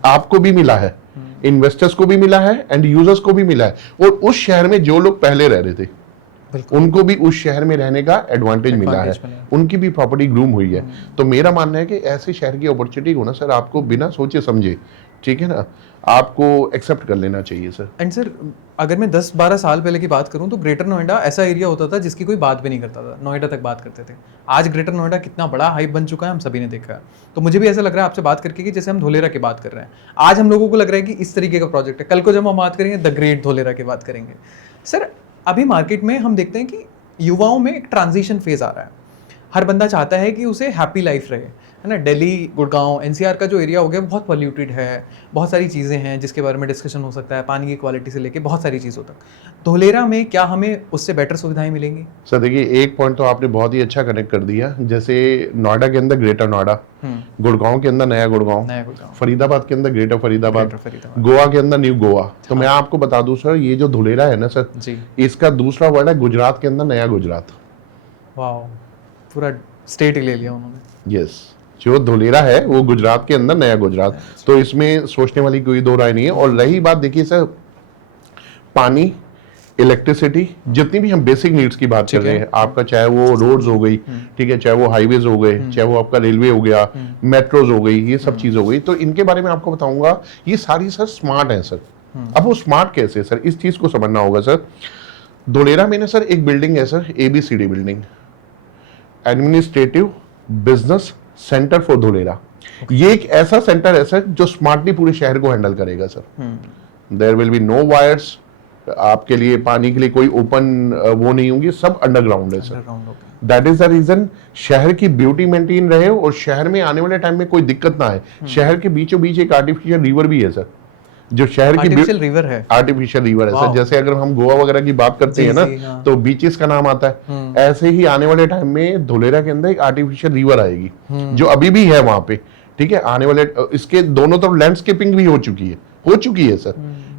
आपको भी मिला है, इन्वेस्टर्स को भी मिला है, एंड यूजर्स को भी मिला है, और उस शहर में जो लोग पहले रह रहे थे उनको भी उस शहर में रहने का एडवांटेज मिला है, उनकी भी प्रॉपर्टी ग्रूम हुई है। तो मेरा मानना है कि ऐसे शहर की अपॉर्चुनिटी को ना सर आपको बिना सोचे समझे, ठीक है ना, आपको एक्सेप्ट कर लेना चाहिए सर। एंड सर, अगर मैं 10-12 साल पहले की बात करूं तो ग्रेटर नोएडा ऐसा एरिया होता था जिसकी कोई बात भी नहीं करता था, नोएडा तक बात करते थे। आज ग्रेटर नोएडा कितना बड़ा हाइप बन चुका है, हम सभी ने देखा है। तो मुझे भी ऐसा लग रहा है आपसे बात करके कि जैसे हम धोलेरा की बात कर रहे हैं, आज हम लोगों को लग रहा है कि इस तरीके का प्रोजेक्ट है, कल को जब हम बात करेंगे द ग्रेट धोलेरा की बात करेंगे। सर, अभी मार्केट में हम देखते हैं कि युवाओं में एक ट्रांजिशन फेज आ रहा है, हर बंदा चाहता है कि उसे हैप्पी लाइफ रहे, है ना। दिल्ली, गुड़गांव, NCR का जो एरिया हो गया बहुत पॉल्यूटेड है, बहुत सारी चीज़ें हैं जिसके बारे में डिस्कशन हो सकता है, पानी की क्वालिटी से लेके बहुत सारी चीज़ों तक। धोलेरा में क्या हमें उससे बेटर सुविधाएं मिलेंगी? सर देखिए, एक पॉइंट तो आपने बहुत ही अच्छा कनेक्ट कर दिया, जैसे नोएडा के अंदर ग्रेटर नोएडा, गुड़गांव के अंदर नया गुड़गांव, फरीदाबाद के अंदर ग्रेटर फरीदाबाद, गोवा के अंदर न्यू गोवा। तो मैं आपको बता दूं सर, ये जो धुलेरा है ना सर, इसका दूसरा वर्ड है गुजरात के अंदर नया गुजरात। वाह, पूरा स्टेट ही ले लिया उन्होंने। यस, जो धुलेरा है वो गुजरात के अंदर नया गुजरात। तो इसमें सोचने वाली कोई दो राय नहीं है। और रही बात, देखिए सर, पानी, इलेक्ट्रिसिटी, जितनी भी हम बेसिक नीड्स की बात कर रहे हैं, आपका चाहे वो रोड्स हो गई, ठीक है, चाहे वो हाईवेज हो गए, चाहे वो आपका रेलवे हो गया, मेट्रोज हो गई, ये सब चीज हो गई, तो इनके बारे में आपको बताऊंगा, ये सारी सर स्मार्ट है सर। अब वो स्मार्ट कैसे सर, इस चीज को समझना होगा सर। धुलेरा में ना सर एक बिल्डिंग है sir, ABCD building, administrative business centre for Dholera. ये एक ऐसा सेंटर है सर जो स्मार्टली पूरे शहर को हैंडल करेगा sir. There will be no wires, आपके लिए पानी के लिए कोई ओपन वो नहीं होंगी, सब अंडरग्राउंड है sir. That is the reason शहर की ब्यूटी मेंटेन रहे और शहर में आने वाले टाइम में कोई दिक्कत ना है। शहर के बीचों बीच एक आर्टिफिशियल रिवर भी है सर, जो शहर की आर्टिफिशियल रिवर है। आर्टिफिशियल रिवर है सर। जैसे अगर हम गोवा वगैरह की बात करते हैं ना, तो बीचेस का नाम आता है, ऐसे ही आने वाले टाइम में धुलेरा के अंदर एक आर्टिफिशियल रिवर आएगी, जो अभी भी है वहां पे, ठीक है। आने वाले इसके दोनों तरफ लैंडस्केपिंग भी हो चुकी है सर,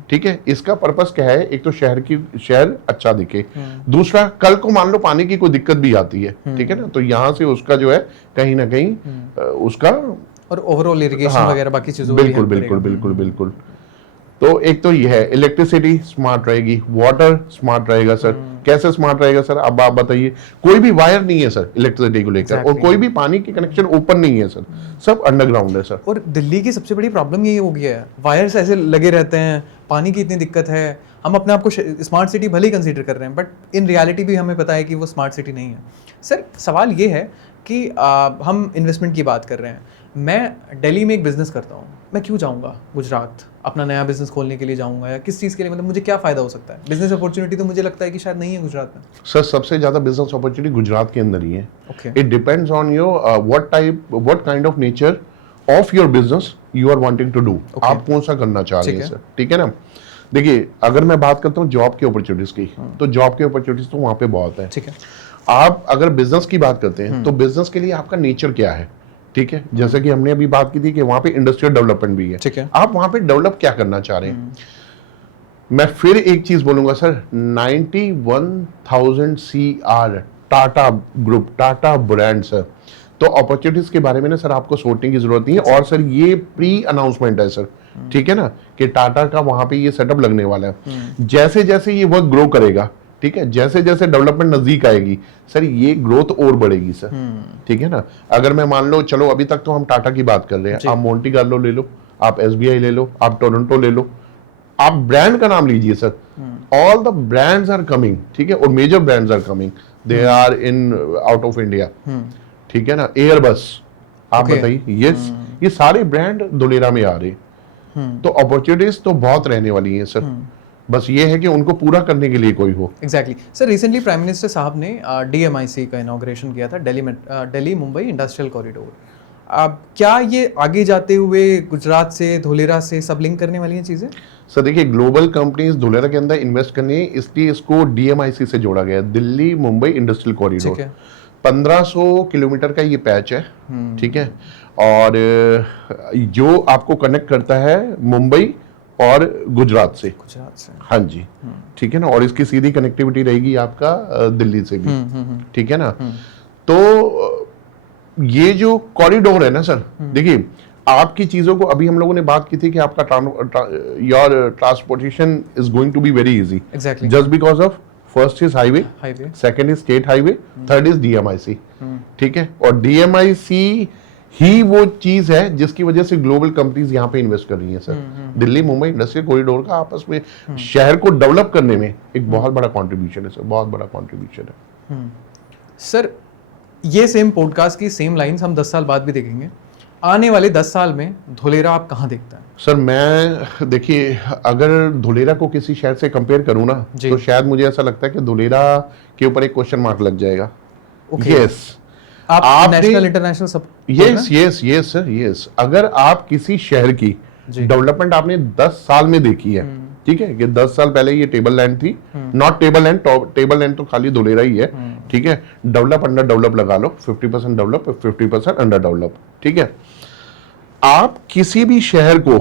ठीक है। इसका पर्पस क्या है, एक तो शहर अच्छा दिखे, दूसरा कल को मान लो पानी की कोई दिक्कत भी आती है, ठीक है ना, तो यहाँ से उसका जो है कहीं ना कहीं उसका, और ओवरऑल इरिगेशन वगैरह बाकी चीजों, बिल्कुल बिल्कुल बिल्कुल बिल्कुल। तो एक तो ये है, इलेक्ट्रिसिटी स्मार्ट रहेगी, वाटर स्मार्ट रहेगा सर। कैसे स्मार्ट रहेगा सर, अब आप बताइए। कोई भी वायर नहीं है सर इलेक्ट्रिसिटी को लेकर, और कोई भी पानी की कनेक्शन ओपन नहीं है सर, सब अंडरग्राउंड है सर। और दिल्ली की सबसे बड़ी प्रॉब्लम यही हो गया है, वायर्स ऐसे लगे रहते हैं, पानी की इतनी दिक्कत है। हम अपने आप को स्मार्ट सिटी भले ही कंसीडर कर रहे हैं, बट इन रियलिटी भी हमें पता है कि वो स्मार्ट सिटी नहीं है। सर, सवाल ये है कि हम इन्वेस्टमेंट की बात कर रहे हैं, मैं दिल्ली में एक बिजनेस करता हूँ, मैं क्यों जाऊँगा गुजरात अपना नया बिजनेस खोलने के लिए जाऊँगा, या किस चीज़ के लिए, मतलब मुझे क्या फ़ायदा हो सकता है? बिजनेस अपॉर्चुनिटी तो मुझे लगता है कि शायद नहीं है गुजरात में। सर सबसे ज़्यादा बिजनेस अपॉर्चुनिटी गुजरात के अंदर ही है। It depends on your what kind of nature of your business you are wanting to do. आप कौन सा करना चाह रहे हैं सर, ठीक है ना। देखिए, अगर मैं बात करता हूँ जॉब की अपॉर्चुनिटीज की, तो जॉब की अपॉर्चुनिटीज तो वहाँ पे बहुत है, ठीक है। आप अगर बिजनेस की बात करते हैं, तो बिजनेस के लिए आपका नेचर क्या है, ठीक है। जैसे कि हमने अभी बात की थी कि वहां पे इंडस्ट्रियल डेवलपमेंट भी है, ठीक है। आप वहां पे डेवलप क्या करना चाह रहे हैं। मैं फिर एक चीज बोलूंगा sir, 91,000 CR Tata group, Tata brand sir. तो अपॉर्चुनिटीज के बारे में ना सर आपको सोचने की जरूरत नहीं है। और सर ये प्री अनाउंसमेंट है सर, ठीक है ना, कि टाटा का वहां पे ये सेटअप लगने वाला है। जैसे जैसे ये वर्क ग्रो करेगा, ठीक है, जैसे जैसे डेवलपमेंट नजदीक आएगी सर, ये ग्रोथ और बढ़ेगी सर, ठीक है ना। अगर मैं मान लो, चलो अभी तक तो हम टाटा की बात कर रहे हैं, आप मोंटी कार्लो ले लो, आप SBI ले लो, आप टोरंटो ले लो, आप ब्रांड का नाम लीजिए sir, all the brands are coming, ठीक है, और major brands are coming. They are in out of India, ठीक है ना, एयरबस, आप बताइए, यस, ये सारे ब्रांड धुलेरा में आ रहे हैं। तो अपॉर्चुनिटीज तो बहुत रहने वाली हैं सर, बस ये है कि उनको पूरा करने के लिए कोई हो। Exactly sir, recently prime minister साहब ने DMIC का इनॉग्रेशन किया था, दिल्ली मुंबई इंडस्ट्रियल कॉरिडोर। अब क्या ये आगे जाते हुए गुजरात से, धुलेरा से सब लिंक करने वाली हैं चीज़ें? सर देखिए, ग्लोबल कंपनीज धुलेरा के अंदर इन्वेस्ट करनी है, इसलिए इसको DMIC से जोड़ा गया है, Delhi Mumbai industrial corridor. 1500 kilometre का ये पैच है, ठीक है, और जो आपको कनेक्ट करता है मुंबई और गुजरात से। हाँ जी, ठीक है ना, और इसकी सीधी कनेक्टिविटी रहेगी आपका दिल्ली से भी, ठीक है ना। तो ये जो कॉरिडोर है ना सर, देखिए आपकी चीजों को, अभी हम लोगों ने बात की थी कि आपका your transportation is going to be very easy, just because of first is highway, second is state highway, third is DMIC, ठीक है, और DMIC ही वो चीज है जिसकी वजह से ग्लोबल कंपनीज यहाँ पे इन्वेस्ट कर रही हैं sir. Delhi Mumbai industrial corridor का आपस में शहर को डेवलप करने में एक बहुत बड़ा कंट्रीब्यूशन है सर, बहुत बड़ा कंट्रीब्यूशन है। सर ये सेम पॉडकास्ट की सेम लाइंस हम 10 साल बाद भी देखेंगे, आने वाले 10 साल में धुलेरा आप कहाँ देखता है? सर मैं देखिए, अगर धुलेरा को किसी शहर से कंपेयर करूँ ना, तो शायद मुझे ऐसा लगता है कि धुलेरा के ऊपर एक क्वेश्चन मार्क लग जाएगा। यस, आप नेशनल इंटरनेशनल सब, yes yes yes sir, yes, अगर आप किसी शहर की डेवलपमेंट आपने 10 साल में देखी है, ठीक है, कि 10 साल पहले ये टेबल लैंड थी, not table land, table land तो खाली धुलेरा ही है, ठीक है, डेवलप अंडर डेवलप लगा लो, 50% डेवलप, 50% अंडर डेवलप, ठीक है। आप किसी भी शहर को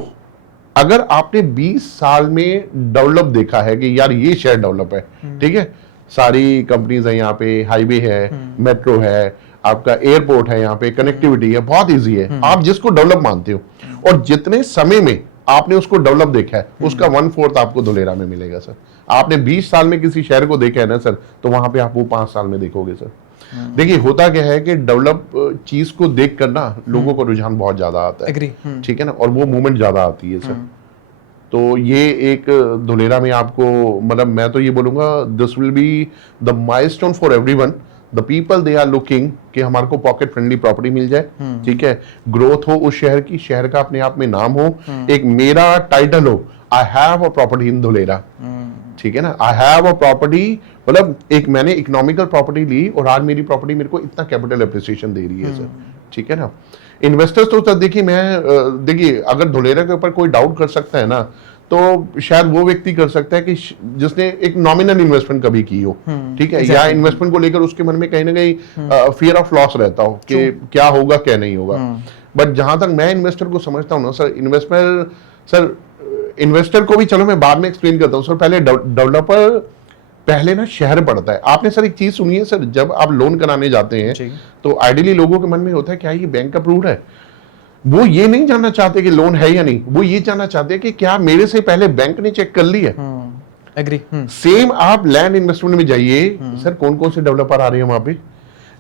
अगर आपने 20 साल में डेवलप देखा है कि यार ये शहर डेवलप है, ठीक है, सारी कंपनीज है यहाँ पे, हाईवे है, मेट्रो है, आपका एयरपोर्ट है, यहाँ पे कनेक्टिविटी है, बहुत इजी है, आप जिसको डेवलप मानते हो, और जितने समय में आपने उसको डेवलप देखा है, उसका 1/4 आपको धुलेरा में मिलेगा सर। आपने 20 साल में किसी शहर को देखा है ना सर, तो वहां पे आप वो 5 साल में देखोगे सर। देखिए होता क्या है कि डेवलप चीज को देख कर ना लोगों को रुझान बहुत ज्यादा आता है, ठीक है ना, और वो मूवमेंट ज्यादा आती है सर। तो ये एक धुलेरा में आपको, मतलब मैं तो ये बोलूंगा, this will be the milestone for everyone, the people they are looking कि हमारे को पॉकेट फ्रेंडली प्रॉपर्टी मिल जाए, ठीक है, ग्रोथ हो उस शहर की, शहर का अपने आप में नाम हो, एक मेरा टाइटल हो, I have a property in Dholera, ठीक है ना, आई हैव अ प्रॉपर्टी, मतलब एक मैंने इकोनॉमिकल प्रॉपर्टी ली और आज मेरी प्रॉपर्टी मेरे को इतना कैपिटल एप्रिसिएशन दे रही है सर, ठीक है ना। इन्वेस्टर्स तो देखिए, मैं देखिए अगर धुलेरा के ऊपर कोई डाउट कर सकता है ना, तो शायद वो व्यक्ति कर सकता है कि जिसने एक नॉमिनल इन्वेस्टमेंट कभी की हो, ठीक है, या इन्वेस्टमेंट को लेकर उसके मन में कहीं ना कहीं फियर ऑफ लॉस रहता हो कि क्या होगा क्या नहीं होगा। बट जहां तक मैं इन्वेस्टर को समझता हूँ ना सर, इन्वेस्टर को भी चलो मैं बाद में एक्सप्लेन करता हूँ सर, पहले डेवलपर पहले ना शहर पड़ता है। आपने सर एक चीज सुनी है सर, जब आप लोन कराने जाते हैं तो आइडियली लोगों के मन में होता है क्या ये बैंक अप्रूव्ड है, वो ये नहीं जानना चाहते कि लोन है या नहीं, वो ये जानना चाहते हैं कि क्या मेरे से पहले बैंक ने चेक कर ली है। एग्री। सेम आप लैंड इन्वेस्टमेंट में जाइए सर, कौन कौन से डेवलपर आ रहे हैं वहां पे,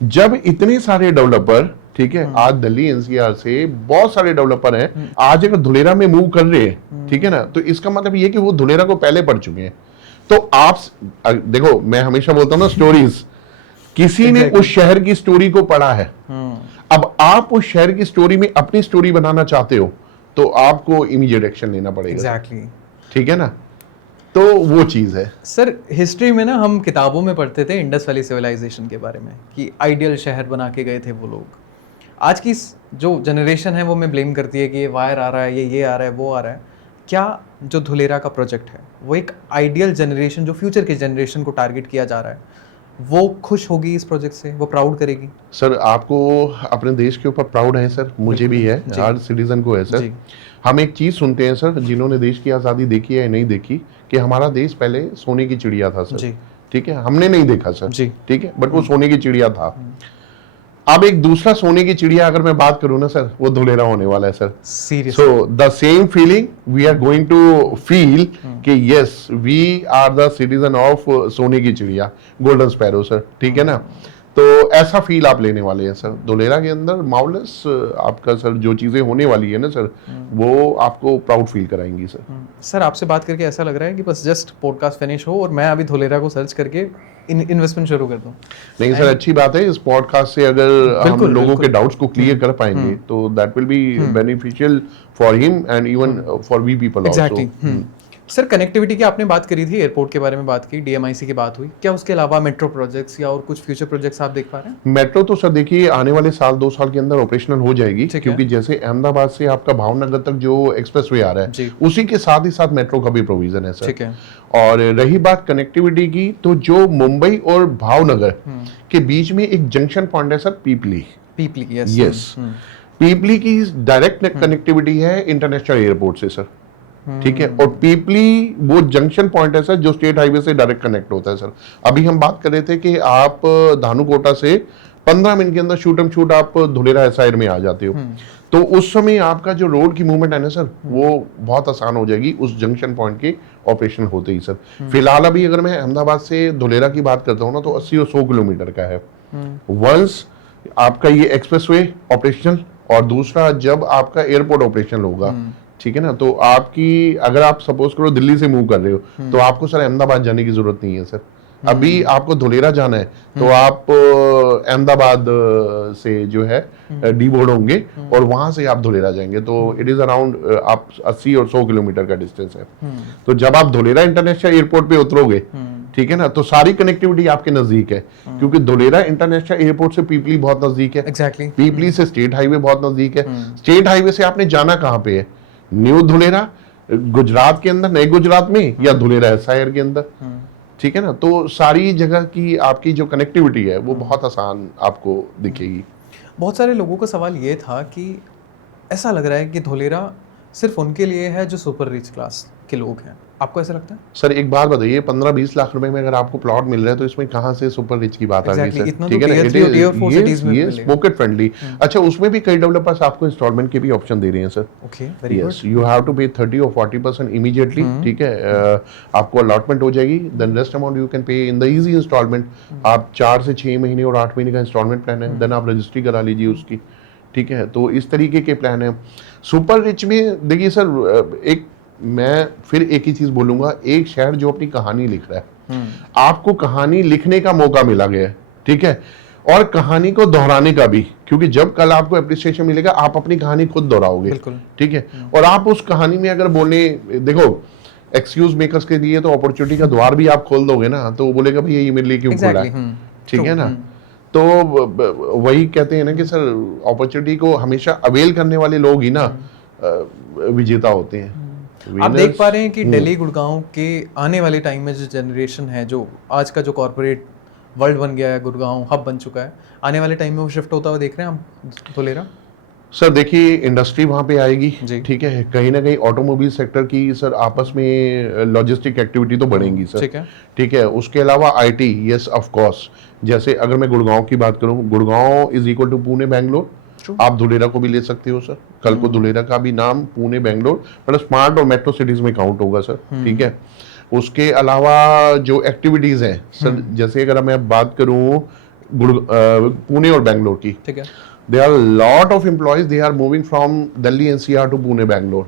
जब इतने सारे डेवलपर, ठीक है, आज दिल्ली NCR से बहुत सारे डेवलपर हैं, आज अगर धुलेरा में मूव कर रहे हैं, ठीक है ना, तो इसका मतलब ये कि वो धुलेरा को पहले पढ़ चुके हैं। तो आप देखो, मैं हमेशा बोलता हूँ ना, स्टोरीज, किसी ने उस शहर की स्टोरी को पढ़ा है, अब आप उस शहर की स्टोरी में अपनी स्टोरी बनाना चाहते हो तो आपको इमीडिएट एक्शन लेना पड़ेगा। एग्जैक्टली, ठीक है ना, तो वो चीज है सर। हिस्ट्री में ना हम किताबों में पढ़ते थे इंडस वैली सिविलाइजेशन के बारे में कि आइडियल शहर बना के गए थे वो लोग। आज की जो जनरेशन है वो मैं ब्लेम करती है कि ये वायर आ रहा है, ये आ रहा है, वो आ रहा है। क्या जो धुलेरा का प्रोजेक्ट है वो एक आइडियल जनरेशन, जो फ्यूचर के जनरेशन को टारगेट किया जा रहा है, वो खुश होगी इस प्रोजेक्ट से, वो प्राउड करेगी? सर आपको अपने देश के ऊपर प्राउड है सर, मुझे भी है, हर सिटीजन को है सर। हम एक चीज सुनते हैं सर, जिन्होंने देश की आज़ादी देखी है या नहीं देखी, कि हमारा देश पहले सोने की चिड़िया था सर, ठीक है, हमने नहीं देखा सर, ठीक है, बट वो सोने की चिड़िया था। अब एक दूसरा सोने की चिड़िया अगर मैं बात करूं ना सर, वो धुलेरा होने वाला है sir. So the same feeling we are going to feel कि yes we are the citizen of सोने की चिड़िया, गोल्डन स्पैरो सर, ठीक है ना। तो ऐसा फील आप लेने वाले हैं सर धुलेरा के अंदर। माउलेस आपका सर जो चीजें होने वाली है ना सर, वो आपको प्राउड फील कराएंगी सर। सर आपसे बात करके ऐसा लग रहा है कि बस जस्ट पॉडकास्ट फिनिश हो और मैं अभी धुलेरा को सर्च करके इन्वेस्टमेंट शुरू कर दूं। नहीं सर, अच्छी बात है, इस पॉडकास्ट से अगर हम लोगों के डाउट्स को क्लियर कर पाएंगे तो that will be beneficial for him and even for we people also. Sir connectivity की आपने बात करी थी, एयरपोर्ट के बारे में बात की, डीएमआईसी की बात हुई, क्या उसके अलावा मेट्रो प्रोजेक्ट्स या और कुछ फ्यूचर प्रोजेक्ट्स आप देख पा रहे हैं? मेट्रो तो सर देखिए आने वाले साल 2 साल के अंदर ऑपरेशनल हो जाएगी, क्योंकि जैसे अहमदाबाद से आपका भावनगर तक जो एक्सप्रेसवे आ रहा है उसी के साथ ही साथ मेट्रो का भी प्रोविजन है सर। ठीक है। और रही बात कनेक्टिविटी की, तो जो मुंबई और भावनगर के बीच में एक जंक्शन पॉइंट है सर, पीपली। यस, पीपली की डायरेक्ट कनेक्टिविटी है इंटरनेशनल एयरपोर्ट से सर। ठीक है, और पीपली वो जंक्शन पॉइंट है सर जो स्टेट हाईवे से डायरेक्ट कनेक्ट होता है सर। अभी हम बात कर रहे थे कि आप धानुकोटा से 15 मिनट के अंदर शूट आप धुलेरा एसआईआर में आ जाते हो, तो उस समय आपका जो रोड की मूवमेंट है ना सर, वो बहुत आसान हो जाएगी उस जंक्शन पॉइंट के ऑपरेशन होते ही सर। फिलहाल अभी अगर मैं अहमदाबाद से धुलेरा की बात करता हूँ ना, तो 80 और 100 किलोमीटर का है। वंस आपका ये एक्सप्रेसवे ऑपरेशनल, और दूसरा जब आपका एयरपोर्ट ऑपरेशनल होगा, ठीक है ना, तो आपकी अगर आप सपोज करो दिल्ली से मूव कर रहे हो तो आपको सर अहमदाबाद जाने की जरूरत नहीं है सर। अभी आपको धुलेरा जाना है तो आप अहमदाबाद से जो है डी बोर्ड होंगे और वहां से आप धुलेरा जाएंगे, तो इट इज अराउंड आप 80 और 100 किलोमीटर का डिस्टेंस है। तो जब आप धुलेरा इंटरनेशनल एयरपोर्ट पे उतरोगे, ठीक है ना, तो सारी कनेक्टिविटी आपके नजदीक है, क्योंकि धुलेरा इंटरनेशनल एयरपोर्ट से पीपली बहुत नजदीक है। एग्जैक्टली। पीपली से स्टेट हाईवे बहुत नजदीक है। स्टेट हाईवे से आपने जाना कहाँ पे है? न्यू धुलेरा गुजरात के अंदर, नए गुजरात में, या धुलेरा एसआईआर के अंदर। ठीक है ना, तो सारी जगह की आपकी जो कनेक्टिविटी है वो बहुत आसान आपको दिखेगी। बहुत सारे लोगों का सवाल ये था कि ऐसा लग रहा है कि धुलेरा सिर्फ उनके लिए है जो सुपर रिच क्लास के लोग हैं, आपको ऐसा लगता है? सर एक बात बताइए, 15-20 लाख रुपए में अगर आपको प्लॉट मिल रहा है तो इसमें कहाँ से सुपर रिच की बात आ गई सर? ठीक है ना, ये पॉकेट फ्रेंडली। अच्छा, उसमें भी कई डेवलपर्स आपको इंस्टॉलमेंट के भी ऑप्शन दे रहे हैं sir. Yes, you have to pay 30 और 40% इमीडिएटली। ठीक है, आपको अलॉटमेंट हो जाएगी, then rest amount you can pay in the easy instalment. आप 4 से 6 महीने और 8 महीने का इंस्टॉलमेंट प्लान है, देन आप रजिस्ट्री करा लीजिए उसकी। ठीक है, तो इस तरीके के प्लान है। सुपर रिच में देखिए सर, एक मैं फिर एक ही चीज बोलूंगा, एक शहर जो अपनी कहानी लिख रहा है, आपको कहानी लिखने का मौका मिला गया है, ठीक है, और कहानी को दोहराने का भी, क्योंकि जब कल आपको एप्रिसिएशन मिलेगा आप अपनी कहानी खुद दोहराओगे। ठीक है, और आप उस कहानी में अगर बोलने, देखो एक्सक्यूज मेकर्स के लिए तो अपॉर्चुनिटी का द्वार भी आप खोल दोगे ना, तो वो बोलेगा भैया ये मेरे लिए क्यों खोला है? ठीक है ना, तो वही कहते हैं ना कि सर अपॉर्चुनिटी को हमेशा अवेल करने वाले लोग ही ना विजेता होते हैं। आप देख पा रहे हैं कि दिल्ली गुड़गांव के आने वाले टाइम में जो जनरेशन है, जो आज का जो कॉर्पोरेट वर्ल्ड बन गया है, गुड़गांव हब बन चुका है, आने वाले टाइम में वो शिफ्ट होता हुआ देख रहे हैं हम धुलेरा? सर देखिए, इंडस्ट्री वहाँ पे आएगी, ठीक है, कहीं ना कहीं ऑटोमोबाइल सेक्टर की सर आपस में लॉजिस्टिक एक्टिविटी तो बढ़ेंगी सर। ठीक है, उसके अलावा आईटी, यस ऑफ कोर्स, जैसे अगर मैं गुड़गांव की बात करूँ, Gurgaon is equal to Pune Bangalore, आप धुलेरा को भी ले सकते हो सर। कल को धुलेरा का भी नाम पुणे बैंगलोर मतलब स्मार्ट और मेट्रो सिटीज में काउंट होगा सर। ठीक है, उसके अलावा जो एक्टिविटीज हैं सर, जैसे अगर मैं बात करूं पुणे और बैंगलोर की, ठीक है, there are a lot of employees, they are moving from Delhi NCR to Pune Bangalore.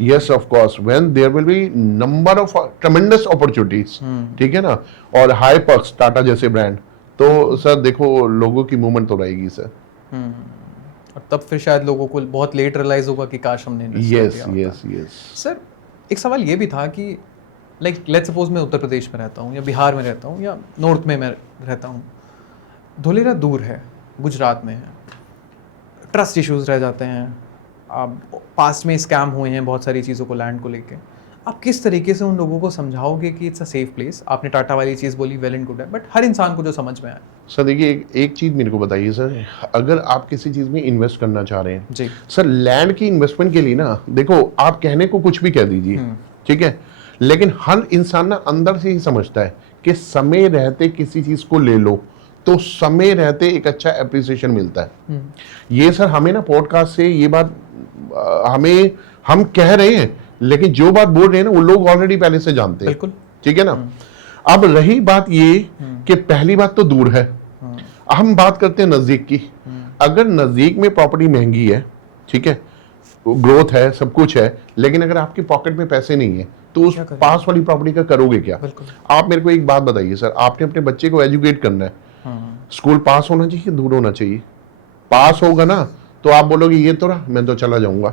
Yes, of course, when there will be number of tremendous opportunities, ठीक है ना, और हाई पर्क्स, टाटा जैसे ब्रांड, तो सर देखो लोगों की मूवमेंट तो रहेगी सर। और तब फिर शायद लोगों को बहुत लेट रियलाइज होगा कि काश हमने यस। सर एक सवाल ये भी था कि लाइक लेट्स सपोज मैं उत्तर प्रदेश में रहता हूँ या बिहार में रहता हूँ या नॉर्थ में मैं रहता हूँ, धुलेरा दूर है, गुजरात में है, ट्रस्ट इश्यूज रह जाते हैं, आप पास्ट में स्कैम हुए हैं बहुत सारी चीज़ों को, लैंड को लेके, आप किस तरीके से उन लोगों को समझाओगे कि इट्स अ सेफ प्लेस? आपने टाटा वाली चीज़ बोली, वेल एंड गुड है, बट हर इंसान को जो समझ में आए। सर देखिए, एक चीज़ मेरे को बताइए सर, अगर आप किसी चीज़ में इन्वेस्ट करना चाह रहे हैं जी सर, लैंड की इन्वेस्टमेंट के लिए ना, देखो आप कहने को कुछ भी कह दीजिए, ठीक है, लेकिन हर इंसान ना अंदर से ही समझता है कि समय रहते किसी चीज़ को ले लो तो समय रहते एक अच्छा एप्रिसिएशन मिलता है। ये सर हमें ना पॉडकास्ट से ये बात हम कह रहे हैं, लेकिन जो बात बोल रहे हैं ना वो लोग ऑलरेडी पहले से जानते हैं। ठीक है ना। अब रही बात ये कि पहली बात तो दूर है, हम बात करते हैं नजदीक की, अगर नजदीक में प्रॉपर्टी महंगी है, ठीक है, ग्रोथ है, सब कुछ है, लेकिन अगर आपकी पॉकेट में पैसे नहीं है तो उस पास वाली प्रॉपर्टी का करोगे क्या? आप मेरे को एक बात बताइए सर, आपने अपने बच्चे को एजुकेट करना है, स्कूल पास होना चाहिए, दूर होना चाहिए? पास होगा ना तो आप बोलोगे ये तो रहा, मैं तो चला जाऊंगा।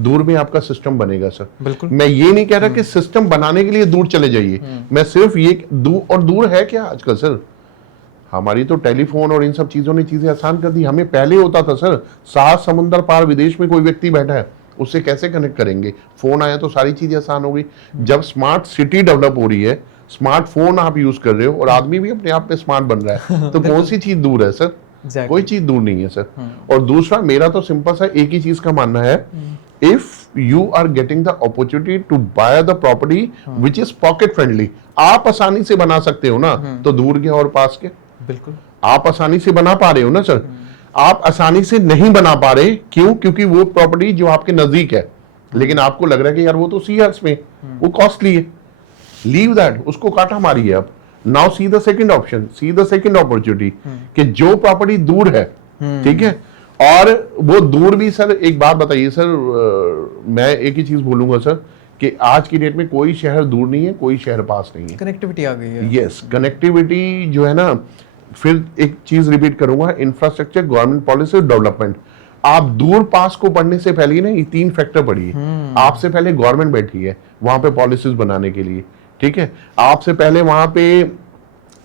दूर में आपका सिस्टम बनेगा सर। बिल्कुल। मैं ये नहीं कह रहा कि सिस्टम बनाने के लिए दूर चले जाइए, मैं सिर्फ ये दूर है क्या आजकल सर? हमारी तो टेलीफोन और इन सब चीजों ने चीजें आसान कर दी। हमें पहले होता था सर, 7 समुंदर पार विदेश में कोई व्यक्ति बैठा है, उससे कैसे कनेक्ट करेंगे? फोन आया तो सारी चीजें आसान हो गई। जब स्मार्ट सिटी डेवलप हो रही है, स्मार्टफोन आप यूज कर रहे हो और आदमी भी अपने आप में स्मार्ट बन रहा है, तो कौन सी चीज दूर है सर? कोई चीज दूर नहीं है सर। और दूसरा, मेरा तो सिंपल सा एक ही चीज का मानना है, if you are getting the opportunity to buy the property which is pocket friendly, आप आसानी से बना सकते हो ना, तो दूर के और पास के बिल्कुल आप आसानी से बना पा रहे हो ना सर। आप आसानी से नहीं बना पा रहे, क्यों? क्योंकि वो प्रॉपर्टी जो आपके नजदीक है, लेकिन आपको लग रहा है कि यार वो तो सीआरएस में, वो कॉस्टली है, लीव दैट, उसको काटा मारिए आप। Now see the second option, see the second opportunity, कि जो प्रॉपर्टी दूर है, ठीक है, और वो दूर भी सर, एक बात बताइए सर, मैं एक ही चीज बोलूंगा सर, कि आज की डेट में कोई शहर दूर नहीं है, कोई शहर पास नहीं है, कनेक्टिविटी आ गई है। यस, कनेक्टिविटी जो है ना, फिर एक चीज रिपीट करूंगा, इंफ्रास्ट्रक्चर, गवर्नमेंट पॉलिसी, डेवलपमेंट। आप दूर पास को पढ़ने से पहले ना ये 3 फैक्टर पढ़िए। आपसे पहले गवर्नमेंट बैठी है वहां पे पॉलिसीज बनाने के लिए, ठीक है, आपसे पहले वहां पे,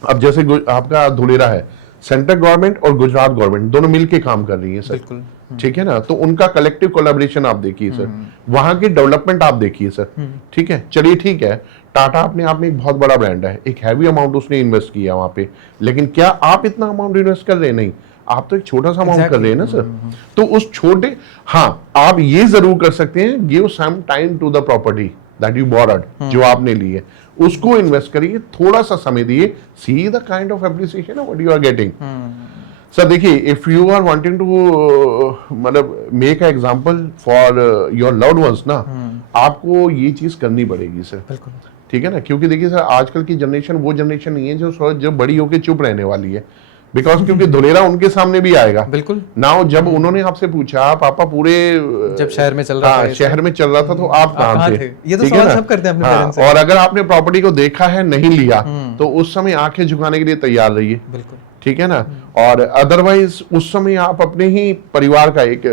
अब जैसे आपका धुलेरा है, सेंट्रल गवर्नमेंट और गुजरात गवर्नमेंट दोनों मिलके काम कर रही है सर, ठीक है ना, तो उनका कलेक्टिव कोलैबोरेशन आप देखिए सर, वहां की डेवलपमेंट आप देखिए सर, ठीक है। चलिए ठीक है, टाटा अपने आप में एक बहुत बड़ा ब्रांड है, एक हैवी अमाउंट उसने इन्वेस्ट किया वहां पे, लेकिन क्या आप इतना अमाउंट इन्वेस्ट कर रहे हैं? नहीं, आप तो एक छोटा सा अमाउंट कर रहे हैं ना सर। तो उस छोटे, हाँ, आप ये जरूर कर सकते हैं, give some time to the property that you borrowed, जो आपने ली है, उसको इन्वेस्ट करिए, थोड़ा सा समय दिए, see the kind of appreciation what you are getting. Sir देखिए, if you are wanting to मतलब make a example for your loved ones ना, आपको ये चीज करनी पड़ेगी सर, ठीक है ना, क्योंकि देखिए सर, आजकल की जनरेशन वो जनरेशन नहीं है जो बड़ी होकर चुप रहने वाली है, बिकॉज क्योंकि धुलेरा उनके सामने भी आएगा। बिल्कुल। नाउ जब उन्होंने आपसे पूछा, पापा पूरे जब शहर में चल रहा था, शहर में चल रहा था, तो आप कहाँ थे? ये तो सवाल सब करते हैं अपने पेरेंट्स से। और अगर आपने प्रॉपर्टी को देखा है, नहीं लिया, तो उस समय आंखें झुकाने के लिए तैयार रहिए, बिल्कुल, ठीक है ना। और अदरवाइज उस समय आप अपने ही परिवार का एक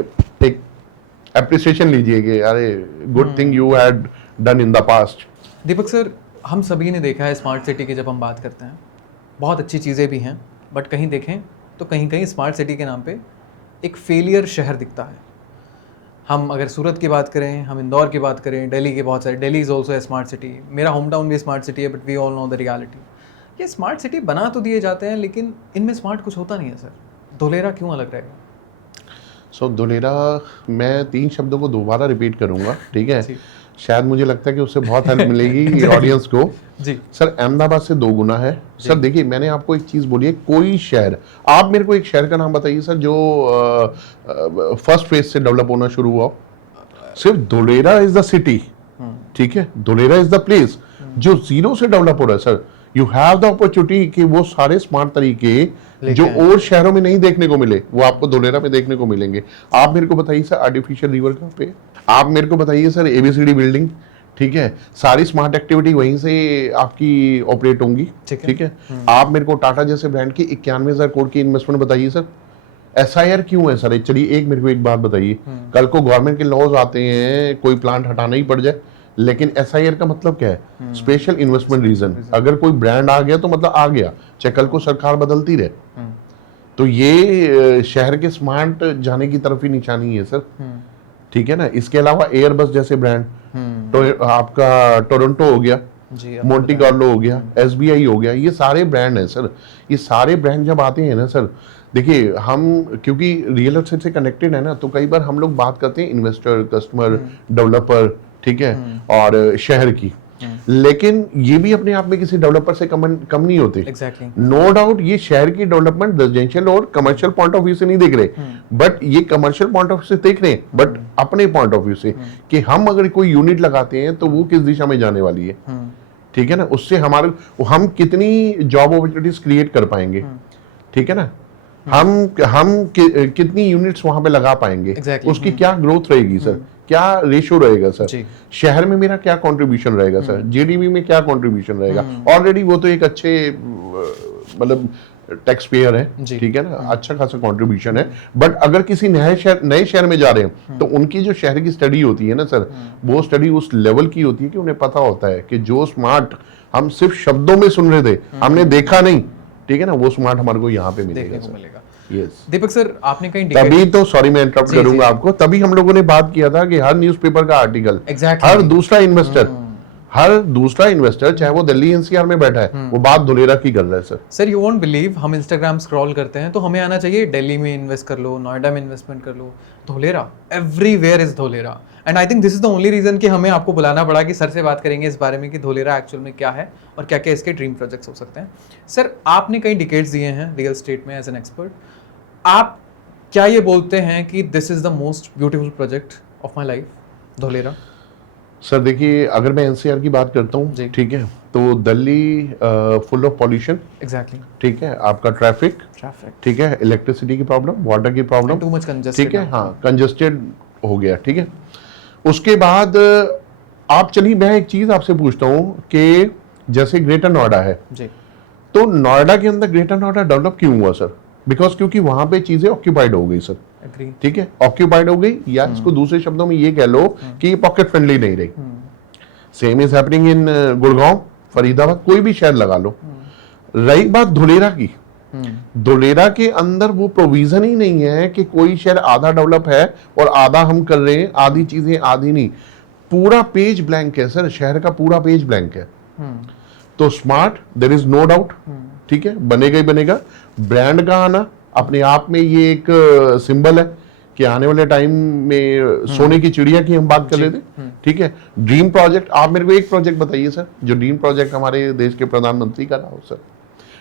एप्रिसिएशन लीजिए कि अरे good thing you had done in the past. Deepak sir, हम सभी ने देखा है स्मार्ट सिटी की जब हम बात करते हैं, बहुत अच्छी चीज़ें भी हैं, बट कहीं देखें तो कहीं कहीं स्मार्ट सिटी के नाम पे एक फेलियर शहर दिखता है। हम अगर सूरत की बात करें, हम इंदौर की बात करें, दिल्ली के बहुत सारे, Delhi is also a smart city, मेरा होम टाउन भी स्मार्ट सिटी है, but we all know the reality. ये स्मार्ट सिटी बना तो दिए जाते हैं, लेकिन इनमें स्मार्ट कुछ होता नहीं है सर। धुलेरा क्यों अलग रहेगा? सो धुलेरा, मैं 3 शब्दों को दोबारा रिपीट करूंगा, ठीक है, शायद मुझे लगता है कि उससे बहुत हेल्प मिलेगी ऑडियंस को। जी सर, अहमदाबाद से 2 गुना है सर। देखिए, मैंने आपको एक चीज बोली है, कोई शहर, आप मेरे को एक शहर का नाम बताइए सर जो फर्स्ट फेज से डेवलप होना शुरू हुआ। सिर्फ धुलेरा इज द सिटी, ठीक है, धुलेरा इज द प्लेस जो 0 से डेवलप हो रहा है sir. You have the opportunity कि वो सारे स्मार्ट तरीके जो और शहरों में नहीं देखने को मिले, वो आपको धुलेरा में देखने को मिलेंगे। आप मेरे को बताइए सर, आर्टिफिशियल रिवर कहाँ पे? आप मेरे को बताइए सर, एबीसीडी बिल्डिंग, ठीक है, सारी स्मार्ट एक्टिविटी वहीं से आपकी ऑपरेट होंगी, ठीक है। आप मेरे को टाटा जैसे ब्रांड की 91,000 करोड़ की इन्वेस्टमेंट बताइए सर। एसआईआर क्यों है सर? चलिए मेरे को एक बात बताइए, कल को गवर्नमेंट के लॉज आते हैं, कोई प्लांट हटाना ही पड़ जाए, लेकिन एसआईआर का मतलब क्या है? Special investment reason. अगर कोई ब्रांड आ गया तो मतलब आ गया, चाहे कल को सरकार बदलती रहे। तो ये शहर के स्मार्ट जाने की तरफ ही निशानी है सर, ठीक है ना। इसके अलावा एयरबस जैसे ब्रांड, तो आपका टोरंटो हो गया, मोंटी कार्लो हो गया, एसबीआई हो गया, ये सारे ब्रांड हैं सर। ये सारे ब्रांड जब आते हैं ना सर, देखिए हम क्योंकि रियल एस्टेट से कनेक्टेड है ना, तो कई बार हम लोग बात करते हैं इन्वेस्टर, कस्टमर, डेवलपर, ठीक है, और शहर की, लेकिन ये भी अपने आप में किसी डेवलपर से कम नहीं होते। नो डाउट ये शहर की डेवलपमेंट रेजिडेंशियल और कमर्शियल पॉइंट ऑफ व्यू से नहीं देख रहे, बट ये कमर्शियल पॉइंट ऑफ व्यू से देख रहे हैं, बट अपने पॉइंट ऑफ व्यू से कि हम अगर कोई यूनिट लगाते हैं तो वो किस दिशा में जाने वाली है, ठीक है ना। उससे हम कितनी जॉब अपॉर्चुनिटीज क्रिएट कर पाएंगे, ठीक है ना। हम कितनी यूनिट्स वहां पे लगा पाएंगे, Exactly. उसकी क्या ग्रोथ रहेगी सर, क्या रेशियो रहेगा सर, जी। शहर में मेरा क्या कंट्रीब्यूशन रहेगा सर, जीडीपी में क्या कंट्रीब्यूशन रहेगा। ऑलरेडी वो तो एक अच्छे मतलब टैक्स पेयर है, जी। ठीक है ना, अच्छा खासा कंट्रीब्यूशन है। बट अगर किसी नए शहर में जा रहे हैं तो उनकी जो शहर की स्टडी होती है ना सर, वो स्टडी उस लेवल की होती है कि उन्हें पता होता है कि जो स्मार्ट हम सिर्फ शब्दों में सुन रहे थे, हमने देखा नहीं, ठीक है ना, वो स्मार्ट हमारे को यहाँ पे देखने मिलेगा को सर। मिलेगा। यस, दीपक सर, आपने कहीं तभी तो सॉरी मैं इंटरप्ट जी, करूंगा जी। आपको, तभी हम लोगों ने बात किया था कि हर न्यूज़पेपर का आर्टिकल, Exactly. हर दूसरा इन्वेस्टर चाहे वो दिल्ली एनसीआर में बैठा है, वो बात धुलेरा की कर रहा है sir. Sir you won't believe, हम इंस्टाग्राम स्क्रॉल करते हैं तो हमें आना चाहिए दिल्ली में इन्वेस्ट कर लो, नोएडा में इन्वेस्टमेंट कर लो, Dholera, everywhere is Dholera. And I think this is the only reason कि हमें आपको बुलाना पड़ा कि सर से बात करेंगे इस बारे में कि धोलेरा एक्चुअल में क्या है और क्या क्या इसके ड्रीम प्रोजेक्ट्स हो सकते हैं। सर आपने कई डिकेड्स दिए हैं रियल एस्टेट में एज एन एक्सपर्ट, आप क्या ये बोलते हैं कि this is the most beautiful project of my life, Dholera? Sir देखिए, अगर मैं एनसीआर की बात करता हूँ, ठीक है, तो Delhi full of pollution, exactly, ठीक है, आपका ट्रैफिक, ठीक है, इलेक्ट्रिसिटी की प्रॉब्लम, वाटर की प्रॉब्लम, टू मच कंजेस्टेड, ठीक है, हाँ कंजेस्टेड हो गया, ठीक है। उसके बाद आप चलिए मैं एक चीज आपसे पूछता हूँ कि जैसे ग्रेटर नोएडा है जी, तो नोएडा के अंदर ग्रेटर नोएडा डेवलप क्यों हुआ सर? बिकॉज क्योंकि वहां पे चीजें ऑक्यूपाइड हो गई सर, एग्री, ठीक है, ऑक्यूपाइड हो गई, या इसको दूसरे शब्दों में ये कह लो कि ये पॉकेट फ्रेंडली नहीं रही। Same is happening in Gurgaon, Faridabad, कोई भी शहर लगा लो। रही बात धुलेरा की, धुलेरा के अंदर वो प्रोविजन ही नहीं है कि कोई शहर आधा डेवलप है और आधा हम कर रहे हैं, आधी चीजें आधी नहीं, पूरा पेज ब्लैंक है सर, शहर का पूरा पेज ब्लैंक है। तो smart there is no doubt, ठीक है, बनेगा ही बनेगा। ब्रांड का आना अपने आप में ये एक सिंबल है कि आने वाले टाइम में सोने की चिड़िया की हम बात कर रहे थे, ठीक है। ड्रीम प्रोजेक्ट, आप मेरे को एक प्रोजेक्ट बताइए सर जो ड्रीम प्रोजेक्ट हमारे देश के प्रधानमंत्री का रहा हो सर,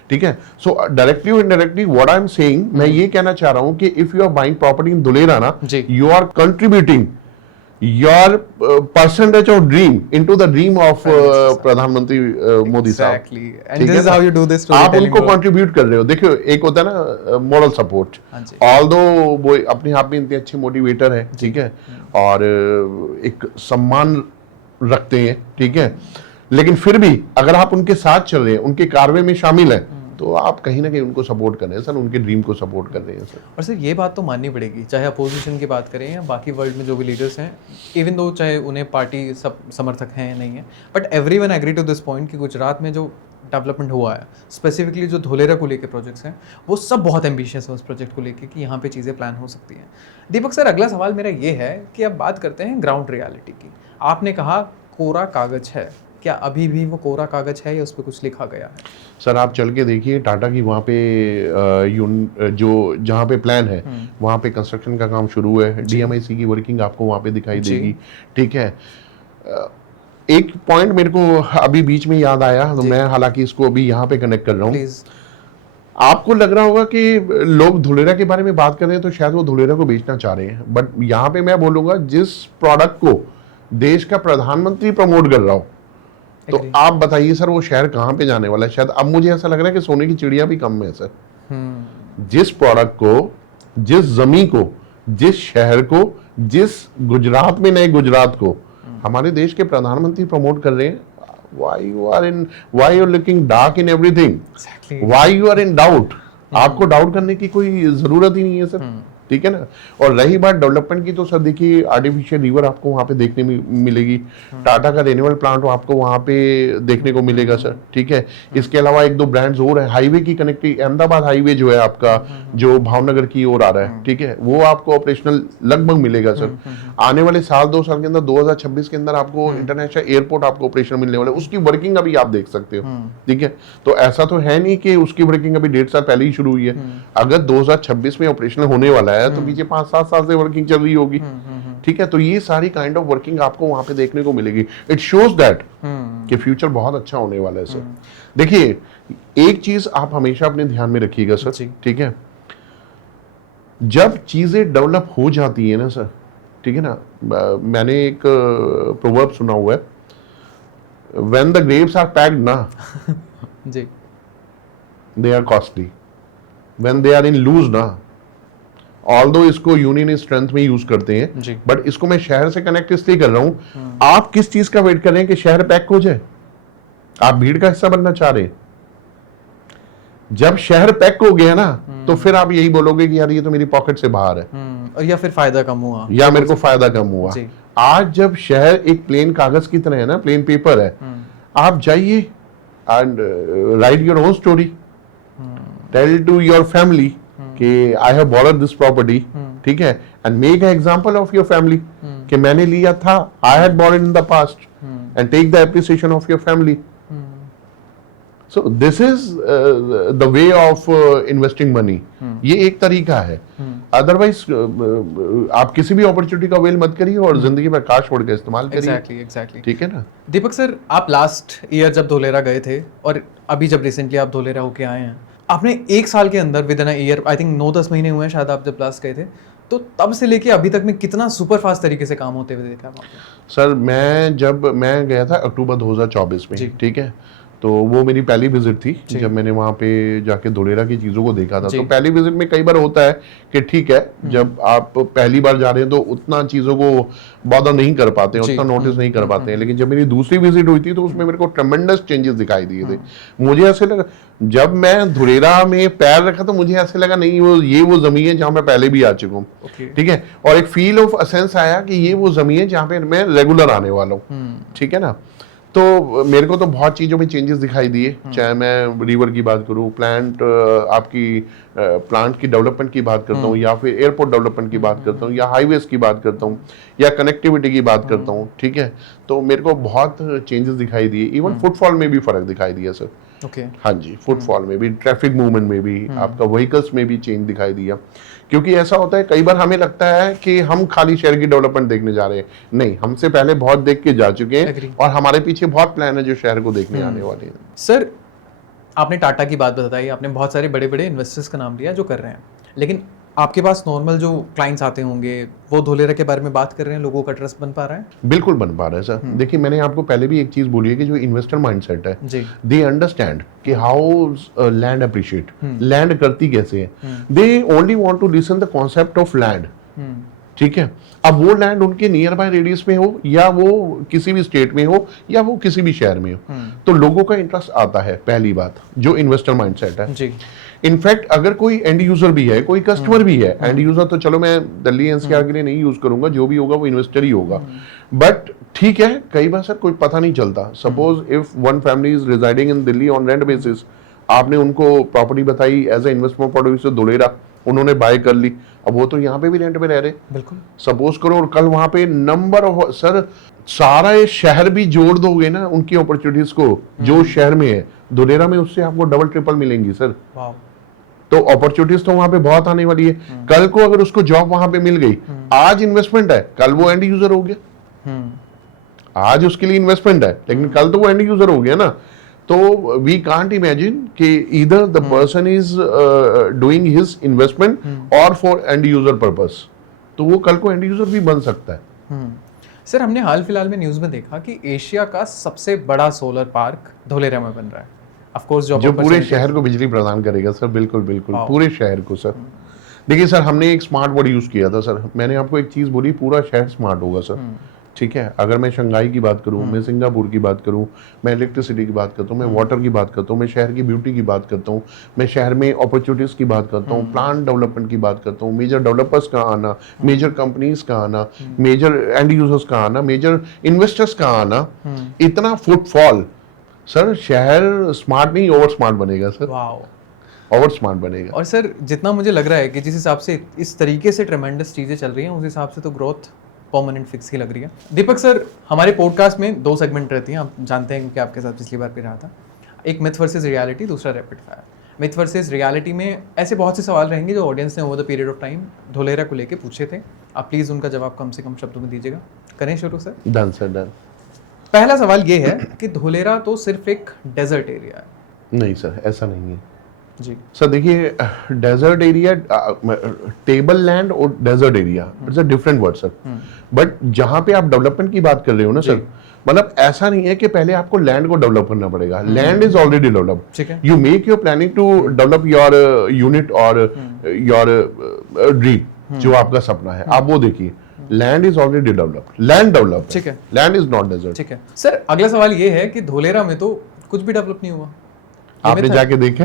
ठीक है। सो डायरेक्टली और indirectly what I am saying, मैं ये कहना चाह रहा हूं कि if you are buying property in Dholera ना, you are contributing your percentage of dream into the dream of प्रधानमंत्री मोदी साहब। Exactly. And this is how you do this storytelling आप उनको work. कंट्रीब्यूट कर रहे हो। देखियो एक होता है ना मॉरल सपोर्ट, ऑल्दो वो अपने आप में इतने अच्छे मोटिवेटर है, ठीक है, और एक सम्मान रखते हैं, ठीक है, लेकिन फिर भी अगर आप उनके साथ चल रहे हैं, उनके कारवे में शामिल हैं, तो आप कहीं ना कहीं उनको सपोर्ट कर रहे हैं सर, उनके ड्रीम को सपोर्ट कर रहे हैं सर। और सर ये बात तो माननी पड़ेगी, चाहे अपोजिशन की बात करें या बाकी वर्ल्ड में जो भी लीडर्स हैं, इवन दो चाहे उन्हें पार्टी सब समर्थक हैं या नहीं है, but everyone agree to this point कि गुजरात में जो डेवलपमेंट हुआ है, स्पेसिफिकली जो धोलेरा को लेकर प्रोजेक्ट्स हैं, वो सब बहुत एम्बिशियस है उस प्रोजेक्ट को लेकर कि यहाँ पे चीज़ें प्लान हो सकती हैं। दीपक सर, अगला सवाल मेरा ये है कि अब बात करते हैं ग्राउंड रियलिटी की। आपने कहा कोरा कागज है, क्या अभी भी वो कोरा कागज है या उस पर कुछ लिखा गया है? सर आप चल के देखिए टाटा की वहाँ पे जो जहाँ पे प्लान है वहाँ पे कंस्ट्रक्शन का काम शुरू है, डीएमआईसी की वर्किंग आपको वहाँ पे दिखाई देगी, ठीक है। एक पॉइंट मेरे को अभी बीच में याद आया, तो मैं हालांकि इसको अभी यहाँ पे कनेक्ट कर रहा हूँ। आपको लग रहा होगा कि लोग धुलेरा के बारे में बात कर रहे हैं तो शायद वो धुलेरा को बेचना चाह रहे हैं, बट यहाँ पे मैं बोलूंगा जिस प्रोडक्ट को देश का प्रधानमंत्री प्रमोट कर रहा हो, तो आप बताइए सर वो शहर कहाँ पे जाने वाला है? शायद अब मुझे ऐसा लग रहा है कि सोने की चिड़िया भी कम है सर। जिस प्रोडक्ट को, जिस जमीन को, जिस शहर को, जिस गुजरात में नए गुजरात को हमारे देश के प्रधानमंत्री प्रमोट कर रहे हैं, why you are looking dark in everything? Why you are in doubt? आपको डाउट करने की कोई जरूरत ही नहीं है सर, ठीक है ना। और रही बात डेवलपमेंट की, तो सर देखिए आर्टिफिशियल रिवर आपको वहाँ पे देखने में मिलेगी, टाटा का रिन्यूएबल प्लांट आपको वहाँ पे देखने को मिलेगा सर, ठीक है। इसके अलावा एक दो ब्रांड्स और है, हाईवे की कनेक्टिविटी, अहमदाबाद हाईवे जो है आपका जो भावनगर की ओर आ रहा है, ठीक है, वो आपको ऑपरेशनल लगभग मिलेगा सर। आने वाले साल 2 साल के अंदर 2026 के अंदर आपको इंटरनेशनल एयरपोर्ट आपको ऑपरेशन मिलने वाला है, उसकी वर्किंग अभी आप देख सकते हो, ठीक है। तो ऐसा तो है नहीं कि उसकी वर्किंग अभी 1.5 साल पहले ही शुरू हुई है, अगर 2026 में ऑपरेशनल होने वाला है तो पीछे 5-7 साल से वर्किंग चल रही होगी, ठीक है। तो ये सारी काइंड ऑफ वर्किंग आपको वहां पे देखने को मिलेगी। इट शोज दैट कि फ्यूचर बहुत अच्छा होने वाला है सर। देखिए एक चीज आप हमेशा अपने ध्यान में रखिएगा सर, ठीक है, जब चीजें डेवलप हो जाती है ना सर, ठीक है ना, मैंने एक प्रोवर्ब सुना हुआ है, when the graves are packed ना जी, they are costly, when they are in loose ना, ऑल्दो इसको यूनियन स्ट्रेंथ में यूज करते हैं, बट इसको मैं शहर से कनेक्ट इसलिए कर रहा हूं, आप किस चीज का वेट कर रहे हैं कि शहर पैक हो जाए? आप भीड़ का हिस्सा बनना चाह रहे हैं? जब शहर पैक हो गया ना, तो फिर आप यही बोलोगे कि यार ये तो मेरी पॉकेट से बाहर है, और या फिर फायदा कम हुआ, या मेरे को फायदा कम हुआ। आज जब शहर एक प्लेन कागज की तरह है ना, प्लेन पेपर है, आप जाइए and write your own story, tell to your family कि I have bordered this property, ठीक है, and make an example of your family कि मैंने लिया था, I had bordered in the past, and take the appreciation of your family. So this is the way of investing money. ये एक तरीका है। अदरवाइज आप किसी भी अपॉर्चुनिटी का वेल मत करिए और जिंदगी में काश छोड़ के इस्तेमाल करिए। Exactly. ठीक है ना? दीपक सर, आप लास्ट ईयर जब धोलेरा गए थे और अभी जब रिसेंटली आप धोलेरा होके आए हैं, आपने 1 साल के अंदर with in a year, I think 9-10 महीने हुए हैं शायद आप जब लास्ट गए थे, तो तब से लेके अभी तक में कितना सुपर फास्ट तरीके से काम होते हुए देखा आपने? सर मैं गया था अक्टूबर 2024 में, ठीक है, तो वो मेरी पहली विजिट थी जब मैंने वहाँ पे जाके धोलेरा की चीज़ों को देखा था। तो पहली विजिट में कई बार होता है कि ठीक है, जब आप पहली बार जा रहे हैं तो उतना चीज़ों को बॉदर नहीं कर पाते हैं, उतना नोटिस नहीं कर पाते हैं, लेकिन जब मेरी दूसरी विजिट हुई थी तो उसमें मेरे को ट्रेमेंडस चेंजेस दिखाई दिए थे। मुझे ऐसे लगा, जब मैं धोलेरा में पैर रखा तो मुझे ऐसे लगा नहीं वो ज़मीन है जहाँ मैं पहले भी आ चुका हूँ, ठीक है, और एक फील ऑफ असेंस आया कि ये वो ज़मीन है जहाँ पे मैं रेगुलर आने वाला हूँ, ठीक है ना। तो मेरे को तो बहुत चीज़ों में चेंजेस दिखाई दिए, चाहे मैं रिवर की बात करूँ, प्लांट की डेवलपमेंट की बात करता हूँ, या फिर एयरपोर्ट डेवलपमेंट की बात करता हूँ, या हाईवेज की बात करता हूँ, या कनेक्टिविटी की बात करता हूँ, ठीक है, तो मेरे को बहुत चेंजेस दिखाई दिए। इवन फुटफॉल में भी फर्क दिखाई दिया सर। हाँ जी, फुटफॉल में भी, ट्रैफिक मूवमेंट में भी, आपका व्हीकल्स में भी चेंज दिखाई दिया। क्योंकि ऐसा होता है कई बार हमें लगता है कि हम खाली शहर की डेवलपमेंट देखने जा रहे हैं, नहीं, हमसे पहले बहुत देख के जा चुके हैं और हमारे पीछे बहुत प्लान है जो शहर को देखने आने वाले हैं। सर, आपने टाटा की बात बताई, आपने बहुत सारे बड़े बड़े इन्वेस्टर्स का नाम लिया जो कर रहे हैं, लेकिन आपके पास नॉर्मल जो क्लाइंट्स आते होंगे वो धोलेरा के बारे में बात कर रहे हैं, लोगों का ट्रस्ट बन पा रहा है? बिल्कुल बन पा रहा है सर। देखिए, मैंने आपको पहले भी एक चीज बोली है कि जो इन्वेस्टर माइंडसेट है, दे अंडरस्टैंड कि हाउ लैंड अप्रिशिएट, लैंड करती कैसे है, they only want to listen the concept of land, ठीक है। अब वो लैंड उनके नियर बाय रेडियस में हो, या वो किसी भी स्टेट में हो, या वो किसी भी शहर में हो, तो लोगों का इंटरेस्ट आता है, पहली बात, जो इन्वेस्टर माइंडसेट है जी। इनफैक्ट अगर कोई एंड यूजर भी है, कोई कस्टमर भी है, एंड यूजर तो चलो मैं दिल्ली एनसीआर के लिए नहीं यूज करूंगा, जो भी होगा वो इन्वेस्टर ही होगा, बट ठीक है, कई बार सर कोई पता नहीं चलता। Suppose if one family is residing in Delhi on rent basis, आपने उनको प्रॉपर्टी बताई as a investment producer Dholera, उन्होंने बाय कर ली, अब वो तो यहाँ पे भी रेंट पे रह रहे, बिल्कुल सपोज करो, और कल वहां पे नंबर ऑफ, सर सारा ये शहर भी जोड़ दोगे ना उनकी अपॉर्चुनिटीज को, जो शहर में है धोलेरा में, उससे आपको डबल ट्रिपल मिलेंगी सर। तो अपॉर्चुनिटीज तो वहां पे बहुत आने वाली है। कल को अगर उसको जॉब वहां पे मिल गई, आज इन्वेस्टमेंट है, कल वो एंड यूजर हो गया, आज उसके लिए इन्वेस्टमेंट है, लेकिन कल तो वो एंड यूजर हो गया ना। तो वी कांट इमेजिन कि either the person is doing his investment और फॉर एंड यूजर पर्पस, तो वो कल को एंड यूजर भी बन सकता है। सर, हमने हाल फिलहाल में न्यूज में देखा कि एशिया का सबसे बड़ा सोलर पार्क धोलेरा में बन रहा है, ऑफ कोर्स जो पूरे शहर को बिजली प्रदान करेगा सर। बिल्कुल बिल्कुल, पूरे शहर को सर। देखिए सर, हमने एक स्मार्ट वर्ड यूज किया था सर, मैंने आपको एक चीज बोली, पूरा शहर स्मार्ट होगा सर, ठीक है। अगर मैं शंघाई की बात करूं, मैं सिंगापुर की बात करूं, मैं इलेक्ट्रिसिटी की बात करता हूं, मैं वाटर की बात करता हूं, मैं शहर की ब्यूटी की बात करता हूं, मैं शहर में अपॉर्चुनिटीज की बात करता हूं, प्लांट डेवलपमेंट की बात करता हूं, मेजर डेवलपर्स का आना, मेजर कंपनीज का आना, मेजर एंड यूजर्स का आना, मेजर इन्वेस्टर्स का आना, इतना फुटफॉल, सर शहर स्मार्ट नहीं ओवर स्मार्ट बनेगा सर, ओवर स्मार्ट बनेगा। और सर, जितना मुझे लग रहा है कि जिस हिसाब से इस तरीके से ट्रेमेंडस चीजें चल रही हैं, उस हिसाब से तो ग्रोथ परमानेंट फिक्स ही लग रही है। दीपक सर, हमारे पॉडकास्ट में 2 सेगमेंट रहती हैं, आप जानते हैं कि आपके साथ पिछली बार भी रहा था, एक मिथ वर्सेस रियलिटी, दूसरा rapid fire. Myth versus reality में ऐसे बहुत से सवाल रहेंगे जो ऑडियंस ने over the period of time Dholera को लेके पूछे थे, आप प्लीज उनका जवाब कम से कम शब्दों में दीजिएगा। करें शुरू सर? Done sir, done. पहला सवाल ये है कि धोलेरा तो सिर्फ एक डेजर्ट एरिया है। नहीं सर, ऐसा नहीं है। जी सर देखिए, डेजर्ट एरिया, टेबल लैंड और desert area it's a different word sir. But जहां पे आप डेवलपमेंट की बात कर रहे हो ना सर, मतलब ऐसा नहीं है कि पहले आपको लैंड को डेवलप करना पड़ेगा, लैंड इज ऑलरेडी डेवलप्ड। ठीक है। You make your planning to develop your unit और योर ड्रीम, जो आपका सपना है, आप वो देखिए, land is already developed, land developed, ठीक है, लैंड इज नॉट डेजर्ट। ठीक है सर। अगला सवाल ये है कि धोलेरा में तो कुछ भी डेवलप नहीं हुआ। आपने जाके देखे?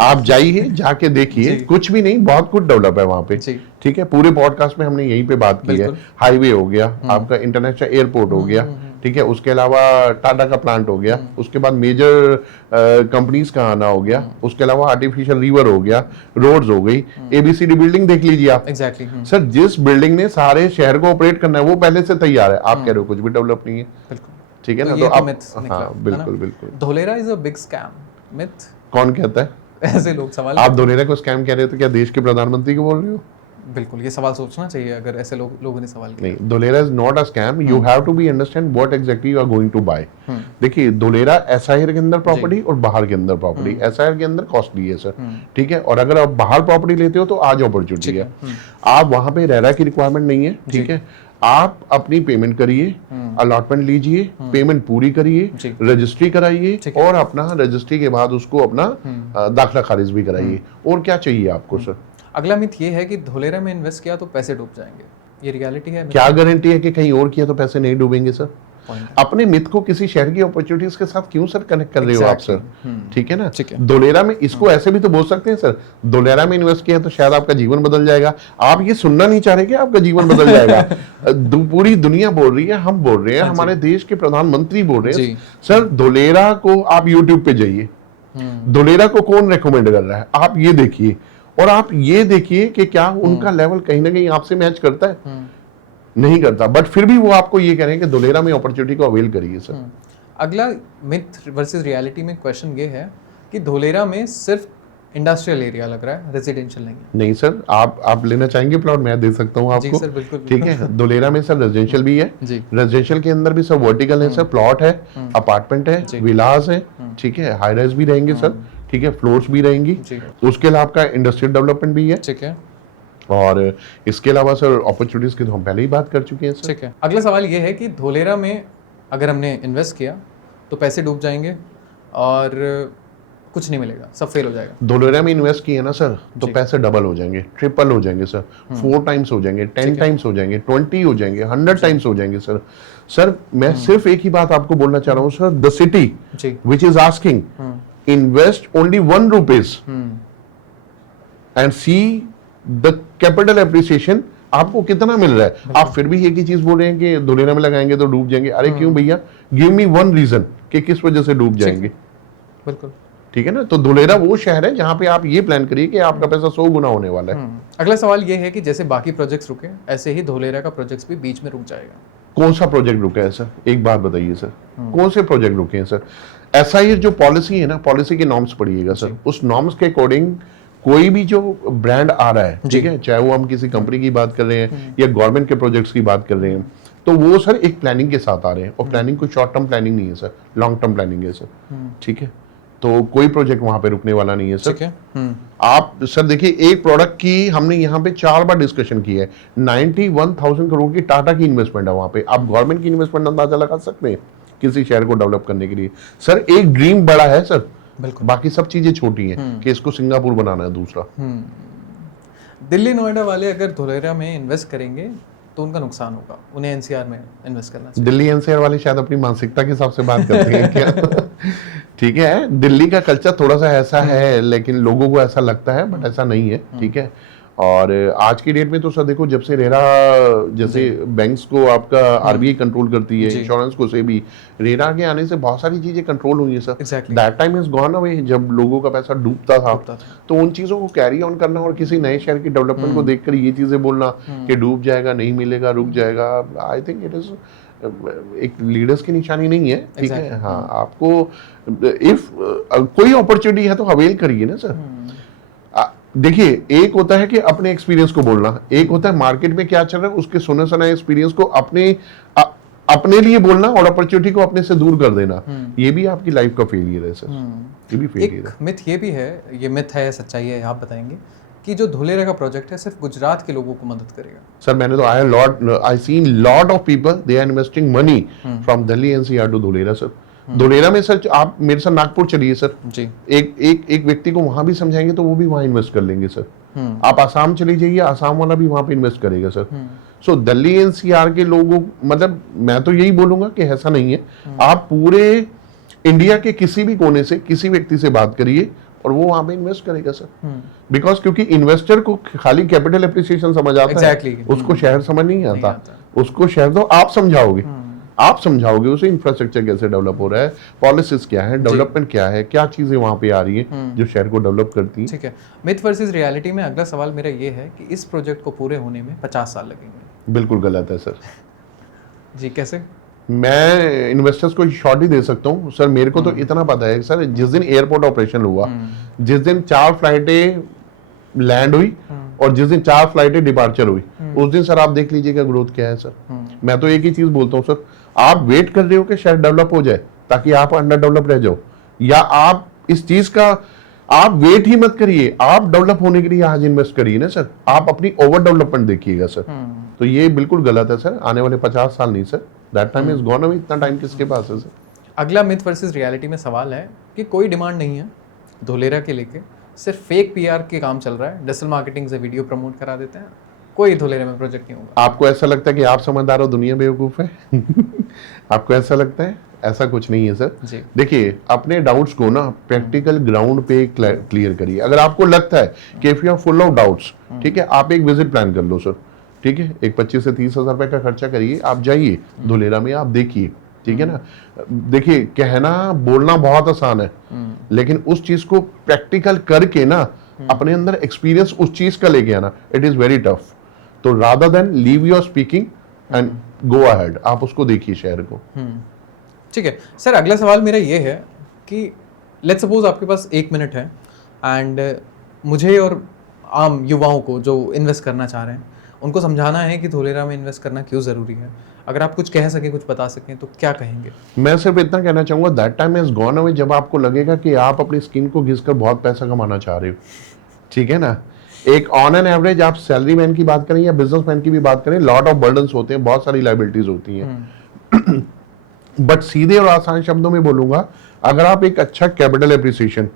आप जाइए, जाके देखिए, कुछ भी नहीं, बहुत कुछ डेवलप है वहां पे। ठीक है, पूरे पॉडकास्ट में हमने यहीं पे बात की है। हाईवे हो गया, आपका इंटरनेशनल एयरपोर्ट हो गया, ठीक है, उसके अलावा टाटा का प्लांट हो गया, उसके बाद मेजर कंपनीज का आना हो गया, उसके अलावा आर्टिफिशियल रिवर हो गया, रोड्स हो गई, एबीसीडी बिल्डिंग देख लीजिए आप। एग्जैक्टली सर, जिस बिल्डिंग ने सारे शहर को ऑपरेट करना है वो पहले से तैयार है, आप कह रहे हो कुछ भी डेवलप नहीं है। ठीक है ना, तो आप, हाँ बिल्कुल बिल्कुल। Dholera is a big scam myth. कौन कहता है? ऐसे लोग सवाल, आप धोलेरा को स्कैम कह रहे हो तो क्या देश के प्रधानमंत्री को बोल रहे हो? बिल्कुल, ये सवाल सोचना चाहिए अगर ऐसे लोगों ने सवाल किया। नहीं, Dholera is not a scam, you have to be understand what exactly you are going to buy. देखिए, धोलेरा एसआईआर के अंदर प्रॉपर्टी और बाहर के अंदर प्रॉपर्टी, एसआईआर के अंदर कॉस्टली है सर, ठीक है, और अगर आप बाहर प्रॉपर्टी लेते हो तो आज अपॉर्चुनिटी है। आप वहां पे रेरा की रिक्वायरमेंट नहीं है, ठीक है, आप अपनी पेमेंट करिए, अलॉटमेंट लीजिए, पेमेंट पूरी करिए, रजिस्ट्री कराइए, और अपना रजिस्ट्री के बाद उसको अपना दाखिला खारिज भी कराइए, और क्या चाहिए आपको सर। अगला मिथ ये है कि धोलेरा में इन्वेस्ट किया तो पैसे डूब जाएंगे, ये रियलिटी है? क्या गारंटी है कि कहीं और किया तो पैसे नहीं डूबेंगे सर? अपने मिथ को किसी शहर की अपॉर्चुनिटीज के साथ क्यों सर कनेक्ट कर रहे हो आप सर? ठीक है ना, धोलेरा में इसको ऐसे भी तो बोल सकते हैं सर, धोलेरा में इन्वेस्ट किया तो शायद आपका जीवन बदल जाएगा। आप ये सुनना नहीं चाह रहे कि आपका जीवन बदल जाएगा? पूरी दुनिया बोल रही है, हम बोल रहे हैं, हमारे देश के प्रधानमंत्री बोल रहे हैं सर। धोलेरा को आप यूट्यूब पे जाइए, धोलेरा को कौन रेकमेंड कर रहा है आप ये देखिए, और आप ये देखिए कि क्या उनका लेवल कहीं ना कहीं आपसे मैच करता है? नहीं करता, बट फिर भी वो आपको ये कह रहे हैं कि धोलेरा में अपॉर्चुनिटी को अवेल करिए सर। अगला मिथ वर्सेस रियलिटी में क्वेश्चन ये है कि धोलेरा में सिर्फ इंडस्ट्रियल एरिया लग रहा है, रेजिडेंशियल नहीं है। नहीं सर, आप लेना चाहेंगे प्लॉट, मैं दे सकता हूँ आपको। जी सर, बिल्कुल। ठीक है, धोलेरा में सर रेजिडेंशियल भी है, रेजिडेंशियल के अंदर भी सर वर्टिकल है सर, प्लॉट है, अपार्टमेंट है, विलास है, ठीक है, हाई राइज भी रहेंगे सर, ठीक है, फ्लोर्स भी रहेंगी, उसके अलावा आपका इंडस्ट्रियल डेवलपमेंट भी है, ठीक है, और इसके अलावा सर अपॉर्चुनिटीज की तो हम पहले ही बात कर चुके हैं सर। ठीक है। अगला सवाल ये है कि धोलेरा में अगर हमने इन्वेस्ट किया तो पैसे डूब जाएंगे और कुछ नहीं मिलेगा, सब फेल हो जाएगा। धोलेरा में इन्वेस्ट किए ना सर तो पैसे डबल हो जाएंगे, ट्रिपल हो जाएंगे सर, 4 टाइम्स हो जाएंगे, 10 टाइम्स हो जाएंगे, 20 हो जाएंगे, 100 टाइम्स हो जाएंगे सर। सर मैं सिर्फ एक ही बात आपको बोलना चाह रहा हूँ sir, the city which is asking invest only 1 rupees and see the capital appreciation आपको कितना मिल रहा है। आप फिर भी एक ही चीज बोल रहे हैं कि धोलेरा में लगाएंगे तो डूब जाएंगे। अरे क्यों भैया, गिव मी 1 रीजन कि किस वजह से डूब जाएंगे। बिल्कुल, ठीक है ना, तो धोलेरा वो शहर है जहां पे आप ये प्लान करिए कि आपका पैसा 100 गुना होने वाला है। अगला सवाल ये है कि जैसे बाकी प्रोजेक्ट्स रुके ऐसे ही धोलेरा का प्रोजेक्ट्स भी बीच में रुक जाएगा। कौन सा प्रोजेक्ट रुका है सर, एक बात बताइए सर, कौन से प्रोजेक्ट रुके हैं सर? एसआईआर जो पॉलिसी है ना, पॉलिसी के नॉर्म्स पढ़िएगा सर, उस नॉर्म्स के अकॉर्डिंग कोई भी जो ब्रांड आ रहा है, ठीक है, चाहे वो हम किसी कंपनी की बात कर रहे हैं या गवर्नमेंट के प्रोजेक्ट्स की बात कर रहे हैं, तो वो सर एक प्लानिंग के साथ आ रहे हैं, और प्लानिंग कोई शॉर्ट टर्म प्लानिंग नहीं है सर, लॉन्ग टर्म प्लानिंग है सर। ठीक है, तो कोई प्रोजेक्ट वहां पे रुकने वाला नहीं है सर। ठीक है। आप सर देखिए, एक प्रोडक्ट की हमने यहाँ पे 4 बार डिस्कशन की है, 91,000 करोड़ की टाटा की इन्वेस्टमेंट है वहां पे। आप गवर्नमेंट की इन्वेस्टमेंट अंदाजा लगा सकते हैं किसी शहर को डेवलप करने के लिए। सर एक ड्रीम बड़ा है सर, बाकी सब चीजें छोटी हैं कि इसको सिंगापुर बनाना है दूसरा। दिल्ली नोएडा वाले अगर धोलेरा में इन्वेस्ट करेंगे तो उनका नुकसान होगा, उन्हें एनसीआर में इन्वेस्ट करना चाहिए। दिल्ली एनसीआर वाले शायद अपनी मानसिकता के हिसाब से बात करते हैं क्या? ठीक है, दिल्ली का कल्चर थोड़ा सा ऐसा है, लेकिन लोगों को ऐसा लगता है, बट ऐसा नहीं है। ठीक है, और आज की डेट में तो सर देखो, जब से रेरा जैसे बैंक्स को आपका आरबीआई कंट्रोल करती है, इंश्योरेंस को से भी, रेरा के आने से बहुत सारी चीजें कंट्रोल हुई है sir. That time is gone away, जब लोगों का पैसा डूबता था, तो उन चीजों को कैरी ऑन करना और किसी नए शहर की डेवलपमेंट को देखकर ये चीजें बोलना कि डूब जाएगा, नहीं मिलेगा, रुक जाएगा, आई थिंक इट इज एक लीडर्स की निशानी नहीं है। ठीक है, हाँ, आपको इफ कोई अपॉर्चुनिटी है तो अवेल करिए ना सर। देखिए, एक होता है कि अपने एक्सपीरियंस को बोलना, एक होता है मार्केट में क्या चल रहा है उसके सुने सुनाए एक्सपीरियंस को अपने अपने लिए बोलना और अपॉर्चुनिटी को अपने से दूर कर देना, ये भी आपकी लाइफ का फेलियर है सर, ये भी फेलियर है। एक मिथ ये भी है, ये मिथ है सच्चाई है, आप बताएंगे कि जो धोलेरा का प्रोजेक्ट है सिर्फ गुजरात के लोगों को मदद करेगा? सर मैंने तो I seen lot of people they are investing money from Delhi NCR to Dholera sir. Dholera में सर आप मेरे साथ नागपुर चलिए सर जी, एक व्यक्ति को वहां भी समझाएंगे तो वो भी वहां इन्वेस्ट कर लेंगे सर। आप आसाम चले जाइए, आसाम वाला भी वहां पे इन्वेस्ट करेगा सर। सो दिल्ली एनसीआर के लोगों, मतलब मैं तो यही बोलूंगा कि ऐसा नहीं है, आप पूरे इंडिया के किसी भी कोने से किसी व्यक्ति से बात करिए और वो वहां पे इन्वेस्ट करेगा सर। बिकॉज क्योंकि इन्वेस्टर को खाली कैपिटल एप्रिसिएशन समझ आता है, उसको शहर समझ नहीं आता। उसको शहर तो आप समझाओगे, आप समझाओगे उसे इंफ्रास्ट्रक्चर कैसे डेवलप हो रहा है, पॉलिसीज क्या है, डेवलपमेंट क्या है, क्या चीजें वहां पे आ रही है जो शहर को डेवलप करती है। ठीक है। मिथ वर्सेस रियलिटी में अगला सवाल मेरा ये है कि इस प्रोजेक्ट को पूरे होने में 50 साल लगेंगे। बिल्कुल गलत है सर जी। कैसे? मैं इन्वेस्टर्स को शॉर्ट ही दे सकता हूँ सर। मेरे को तो इतना पता है सर, जिस दिन एयरपोर्ट ऑपरेशन हुआ, जिस दिन 4 फ्लाइटें लैंड हुई और जिस दिन 4 फ्लाइटें डिपार्चर हुई, उस दिन सर आप देख लीजिएगा ग्रोथ क्या है सर। मैं तो एक ही चीज बोलता हूँ सर, आप वेट कर रहे हो कि शहर डेवलप हो जाए ताकि आप अंडर डेवलप रह जाओ, या आप इस चीज का आप वेट ही मत करिए, आप डेवलप होने के लिए आज इन्वेस्ट करिए ना सर। आप अपनी ओवर डेवलपमेंट देखिएगा सर। तो ये बिल्कुल गलत है सर। आने वाले 50 साल नहीं sir, that time is gone away. इतना टाइम किसके पास है सर? अगला मिथ वर्सेस रियलिटी में सवाल है कि कोई डिमांड नहीं है धोलेरा के लेके, सिर्फ फेक पीआर के काम चल रहा है, डिजिटल मार्केटिंग से वीडियो प्रमोट करा देते हैं, कोई धोलेरा में प्रोजेक्ट नहीं होगा। आपको ऐसा लगता है कि आप समझदार हो, दुनिया बेवकूफ है? आपको ऐसा लगता है? ऐसा कुछ नहीं है सर। देखिए, अपने डाउट्स को ना प्रैक्टिकल ग्राउंड पे क्लियर करिए। अगर आपको लगता है कि if you are full of doubts, ठीक है, आप एक विजिट प्लान कर लो सर। ठीक है, एक 25 से 30 हजार रुपए का खर्चा करिए, आप जाइए धोलेरा में, आप देखिए। ठीक है ना? देखिए, कहना बोलना बहुत आसान है, लेकिन उस चीज को प्रैक्टिकल करके ना अपने अंदर एक्सपीरियंस उस चीज का लेके आना, इट इज वेरी टफ। तो rather than leave your speaking and go ahead, आप उसको देखिए शहर को। ठीक है सर। अगला सवाल मेरा ये है कि लेट्स सपोज आपके पास 1 मिनट है एंड मुझे और आम युवाओं को जो इन्वेस्ट करना चाह रहे हैं उनको समझाना है कि धोलेरा में इन्वेस्ट करना क्यों ज़रूरी है। अगर आप कुछ कह सकें, कुछ बता सकें तो क्या कहेंगे? मैं सिर्फ इतना कहना चाहूँगा, that time is gone away जब आपको लगेगा कि आप अपनी स्किन को घिसकर बहुत पैसा कमाना चाह रहे हो। ठीक है ना? एक ऑन एन एवरेज आप सैलरी मैन की बात करें या बिजनेसमैन की भी बात करें, लॉट ऑफ बर्डन्स होते हैं, बहुत सारी लाइबिलिटीज होती हैं। बट सीधे और आसान शब्दों में बोलूंगा, अगर आप एक अच्छा कैपिटल एप्रिसिएशन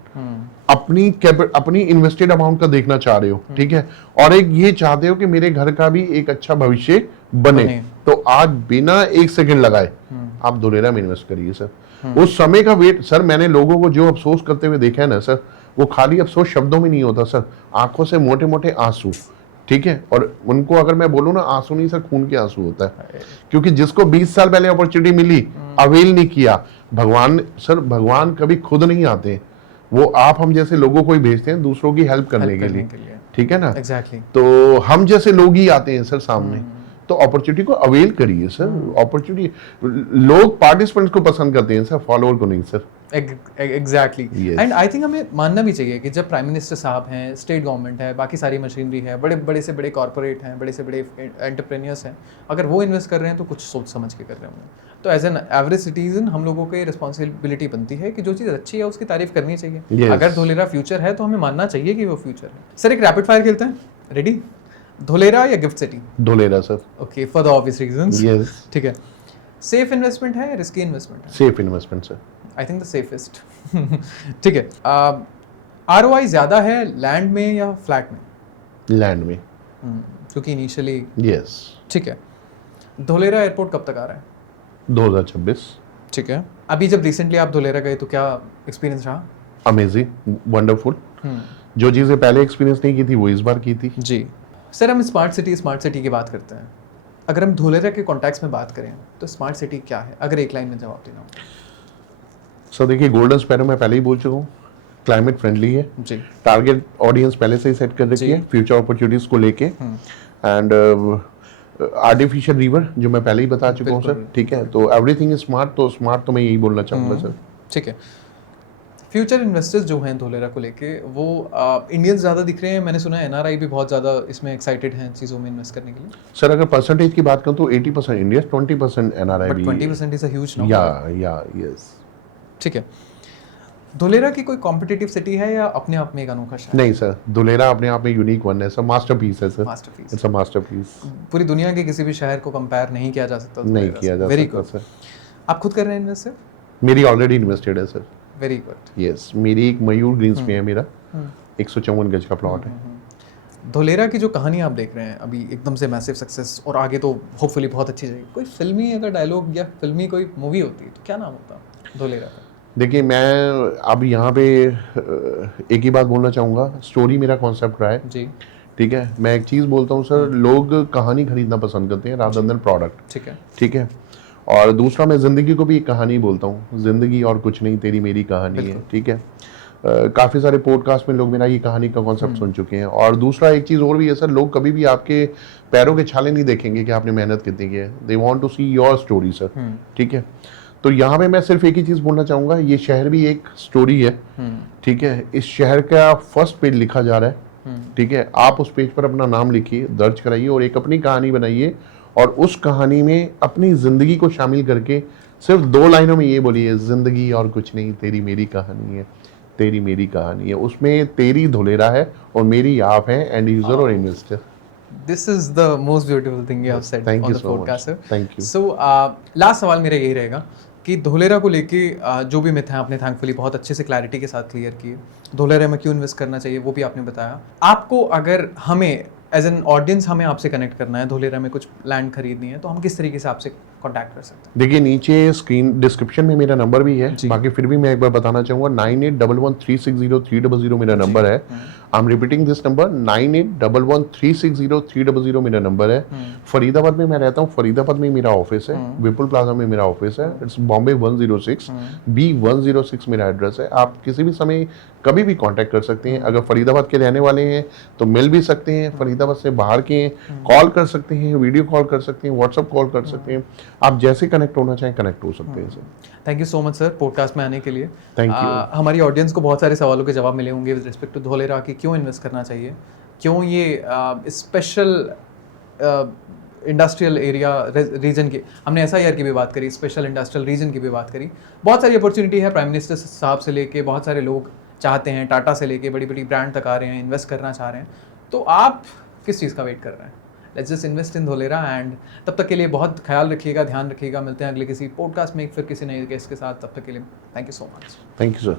अपनी इन्वेस्टेड अमाउंट का देखना चाह रहे हो, ठीक है, और एक ये चाहते हो कि मेरे घर का भी एक अच्छा भविष्य बने, तो आज बिना 1 सेकंड लगाए आप धोलेरा में इन्वेस्ट करिए सर। उस समय का वेट सर, मैंने लोगों को जो अफसोस करते हुए देखा है ना सर, वो खाली अफसोस शब्दों में नहीं होता सर, आंखों से मोटे मोटे आंसू। ठीक है, और उनको अगर मैं बोलूं ना, आंसू नहीं सर, खून के आंसू होता है। क्योंकि जिसको 20 साल पहले अपॉर्चुनिटी मिली, अवेल नहीं किया। भगवान सर, भगवान कभी खुद नहीं आते, वो आप हम जैसे लोगों को ही भेजते हैं दूसरों की हेल्प करने के लिए। ठीक है ना? एग्जैक्टली। तो हम जैसे लोग ही आते हैं सर सामने। तो अपॉर्चुनिटी को अवेल करिए सर। अपॉर्चुनिटी, लोग पार्टिसिपेंट्स को पसंद करते हैं सर, फॉलोअर को नहीं sir. Exactly. And I think हमें मानना भी चाहिए कि जब प्राइम मिनिस्टर साहब हैं, स्टेट गवर्नमेंट है, बाकी सारी मशीनरी है, बड़े से बड़े कॉर्पोरेट हैं, बड़े से बड़े एंटरप्रेन्योर्स हैं, अगर वो इन्वेस्ट कर रहे हैं तो कुछ सोच समझ के कर रहे होंगे। तो एज एन एवरेज सिटीजन हम लोगों की रिस्पॉन्सिबिलिटी बनती है कि जो चीज़ अच्छी है उसकी तारीफ करनी चाहिए। अगर धोलेरा फ्यूचर है तो हमें मानना चाहिए कि वो फ्यूचर है। सर, एक रैपिड फायर खेलते हैं, रेडी? धोलेरा या gift city? Dholera sir. Okay, for the obvious reasons. Yes. ठीक है। सेफ इन्वेस्टमेंट है या रिस्की इन्वेस्टमेंट है? Safe investment sir. I think the safest. ठीक है। ROI ज़्यादा है लैंड में या फ्लैट में? लैंड में। क्योंकि इनिशियली। यस। ठीक है। धोलेरा एयरपोर्ट कब तक आ रहा है? 2026। ठीक है। अभी जब रिसेंटली आप धोलेरा गए तो क्या एक्सपीरियंस रहा? Amazing, wonderful. जो चीज़ें पहले एक्सपीरियंस नहीं की थी वो इस बार की थी जी। सर, हम स्मार्ट सिटी की बात करते हैं। अगर हम धोलेरा के कॉन्टेक्स्ट में बात करें तो स्मार्ट सिटी क्या है, अगर एक लाइन में जवाब देना हो? सर देखिए, गोल्डन स्पैरो मैं पहले ही बोल चुका हूँ, क्लाइमेट फ्रेंडली है जी। टारगेट ऑडियंस पहले से ही सेट कर रखी है फ्यूचर अपॉर्चुनिटीज को लेके, एंड आर्टिफिशियल रिवर जो मैं पहले ही बता चुका हूँ सर। ठीक है, तो एवरीथिंग इज स्मार्ट, तो स्मार्ट तो मैं यही बोलना चाहूँगा सर। ठीक है। फ्यूचर इन्वेस्टर्स जो हैं धोलेरा को लेके वो इंडियंस ज़्यादा दिख रहे हैं, मैंने सुना है एनआरआई भी बहुत ज़्यादा इसमें एक्साइटेड हैं चीज़ों में इन्वेस्ट करने के लिए। सर अगर परसेंटेज की बात करूं तो 80% इंडिया, 20% एनआरआई बट भी 20% इज अ ह्यूज नंबर। या यस। ठीक है, धोलेरा की कोई कॉम्पिटिटिव सिटी है या अपने आप में एक अनोखा शहर? नहीं सर, धुलेरा अपने आप में यूनिक वन है सर, मास्टरपीस है sir, masterpiece, it's a masterpiece. पूरी दुनिया के किसी भी शहर को कंपेयर नहीं किया जा सकता नहीं किया जा वेरी सकता गुड। सर। आप खुद कर रहे हैं इन्वेस्ट सर? मेरी ऑलरेडी इन्वेस्टेड है सर। Very good. यस, मेरी एक मयूर ग्रीन्स में है मेरा 154 गज का प्लॉट है। धोलेरा की जो कहानी आप देख रहे हैं अभी एकदम से मैसिव सक्सेस और आगे तो होपफुली बहुत अच्छी जाएगी, कोई फिल्मी अगर डायलॉग या फिल्मी कोई मूवी होती तो क्या नाम होता धोलेरा का? देखिए मैं अब यहाँ पे एक ही बात बोलना चाहूँगा, स्टोरी मेरा कॉन्सेप्ट रहा है जी। ठीक है। मैं एक चीज़ बोलता हूँ सर, लोग कहानी खरीदना पसंद करते हैं रादर देन प्रोडक्ट। ठीक है, ठीक है। और दूसरा मैं ज़िंदगी को भी एक कहानी बोलता हूँ, ज़िंदगी और कुछ नहीं तेरी मेरी कहानी है। ठीक है। काफ़ी सारे पॉडकास्ट में लोग मेरा ये कहानी का कॉन्सेप्ट सुन चुके हैं। और दूसरा एक चीज़ और भी है सर, लोग कभी भी आपके पैरों के छाले नहीं देखेंगे कि आपने मेहनत कितनी की है, they want to see your story sir. ठीक है। तो यहाँ पे मैं सिर्फ एक ही चीज़ बोलना चाहूँगा, ये शहर भी एक स्टोरी है। ठीक है। इस शहर का फर्स्ट पेज लिखा जा रहा है। ठीक है। आप उस पेज पर अपना नाम लिखिए, दर्ज कराइए और एक अपनी कहानी बनाइए और उस कहानी में अपनी ज़िंदगी को शामिल करके सिर्फ 2 लाइनों में ये बोलिए, ज़िंदगी और कुछ नहीं तेरी मेरी कहानी है, तेरी मेरी कहानी है। उसमें तेरी धोलेरा है और मेरी आप हैं, एंड यूज़र और investor. This is the most beautiful thing you have said Thank on you the so podcast, much. sir. Thank you. So last सवाल मेरा यही रहेगा कि धोलेरा को लेके जो भी मिथ है आपने थैंकफुली बहुत अच्छे से क्लैरिटी के साथ क्लियर किए। धोलेरा में क्यों इन्वेस्ट करना चाहिए वो भी आपने बताया। आपको अगर हमें एज एन ऑडियंस हमें आपसे कनेक्ट करना है, धोलेरा में कुछ लैंड खरीदनी है, तो हम किस तरीके से आपसे कांटेक्ट कर सकते हैं? देखिए नीचे स्क्रीन डिस्क्रिप्शन में मेरा नंबर भी है, बाकी फिर भी मैं एक बार बताना चाहूँगा 9811360300 मेरा नंबर है। I am repeating this number, 9811360300 मेरा नंबर है। फरीदाबाद में मैं रहता हूँ, फरीदाबाद में मेरा ऑफिस है, विपुल प्लाजा में मेरा ऑफिस है, इट्स बॉम्बे 106 B106 मेरा एड्रेस है। आप किसी भी समय कभी भी कांटेक्ट कर सकते हैं। अगर फरीदाबाद के रहने वाले हैं तो मिल भी सकते हैं, फरीदाबाद से बाहर के हैं कॉल कर सकते हैं, वीडियो कॉल कर सकते हैं, व्हाट्सअप कॉल कर सकते हैं, आप जैसे कनेक्ट होना चाहें कनेक्ट हो सकते हैं sir. Thank you so much sir podcast में आने के लिए। Thank you. हमारी ऑडियंस को बहुत सारे सवालों के जवाब मिले होंगे विद रिस्पेक्ट टू धोलेरा कि क्यों इन्वेस्ट करना चाहिए, क्यों ये स्पेशल इंडस्ट्रियल एरिया रीजन की, हमने SIR की भी बात करी, स्पेशल इंडस्ट्रियल रीजन की भी बात करी। बहुत सारी अपॉर्चुनिटी है, प्राइम मिनिस्टर साहब से लेके बहुत सारे लोग चाहते हैं, टाटा से लेके बड़ी बड़ी ब्रांड तक आ रहे हैं, इन्वेस्ट करना चाह रहे हैं। तो आप किस चीज़ का वेट कर रहे हैं? Let's just invest in Dholera. And तब तक के लिए बहुत ख्याल रखिएगा, ध्यान रखिएगा। मिलते हैं अगले किसी पॉडकास्ट में फिर किसी नए गेस्ट के साथ। तब तक के लिए thank you so much. Thank you sir.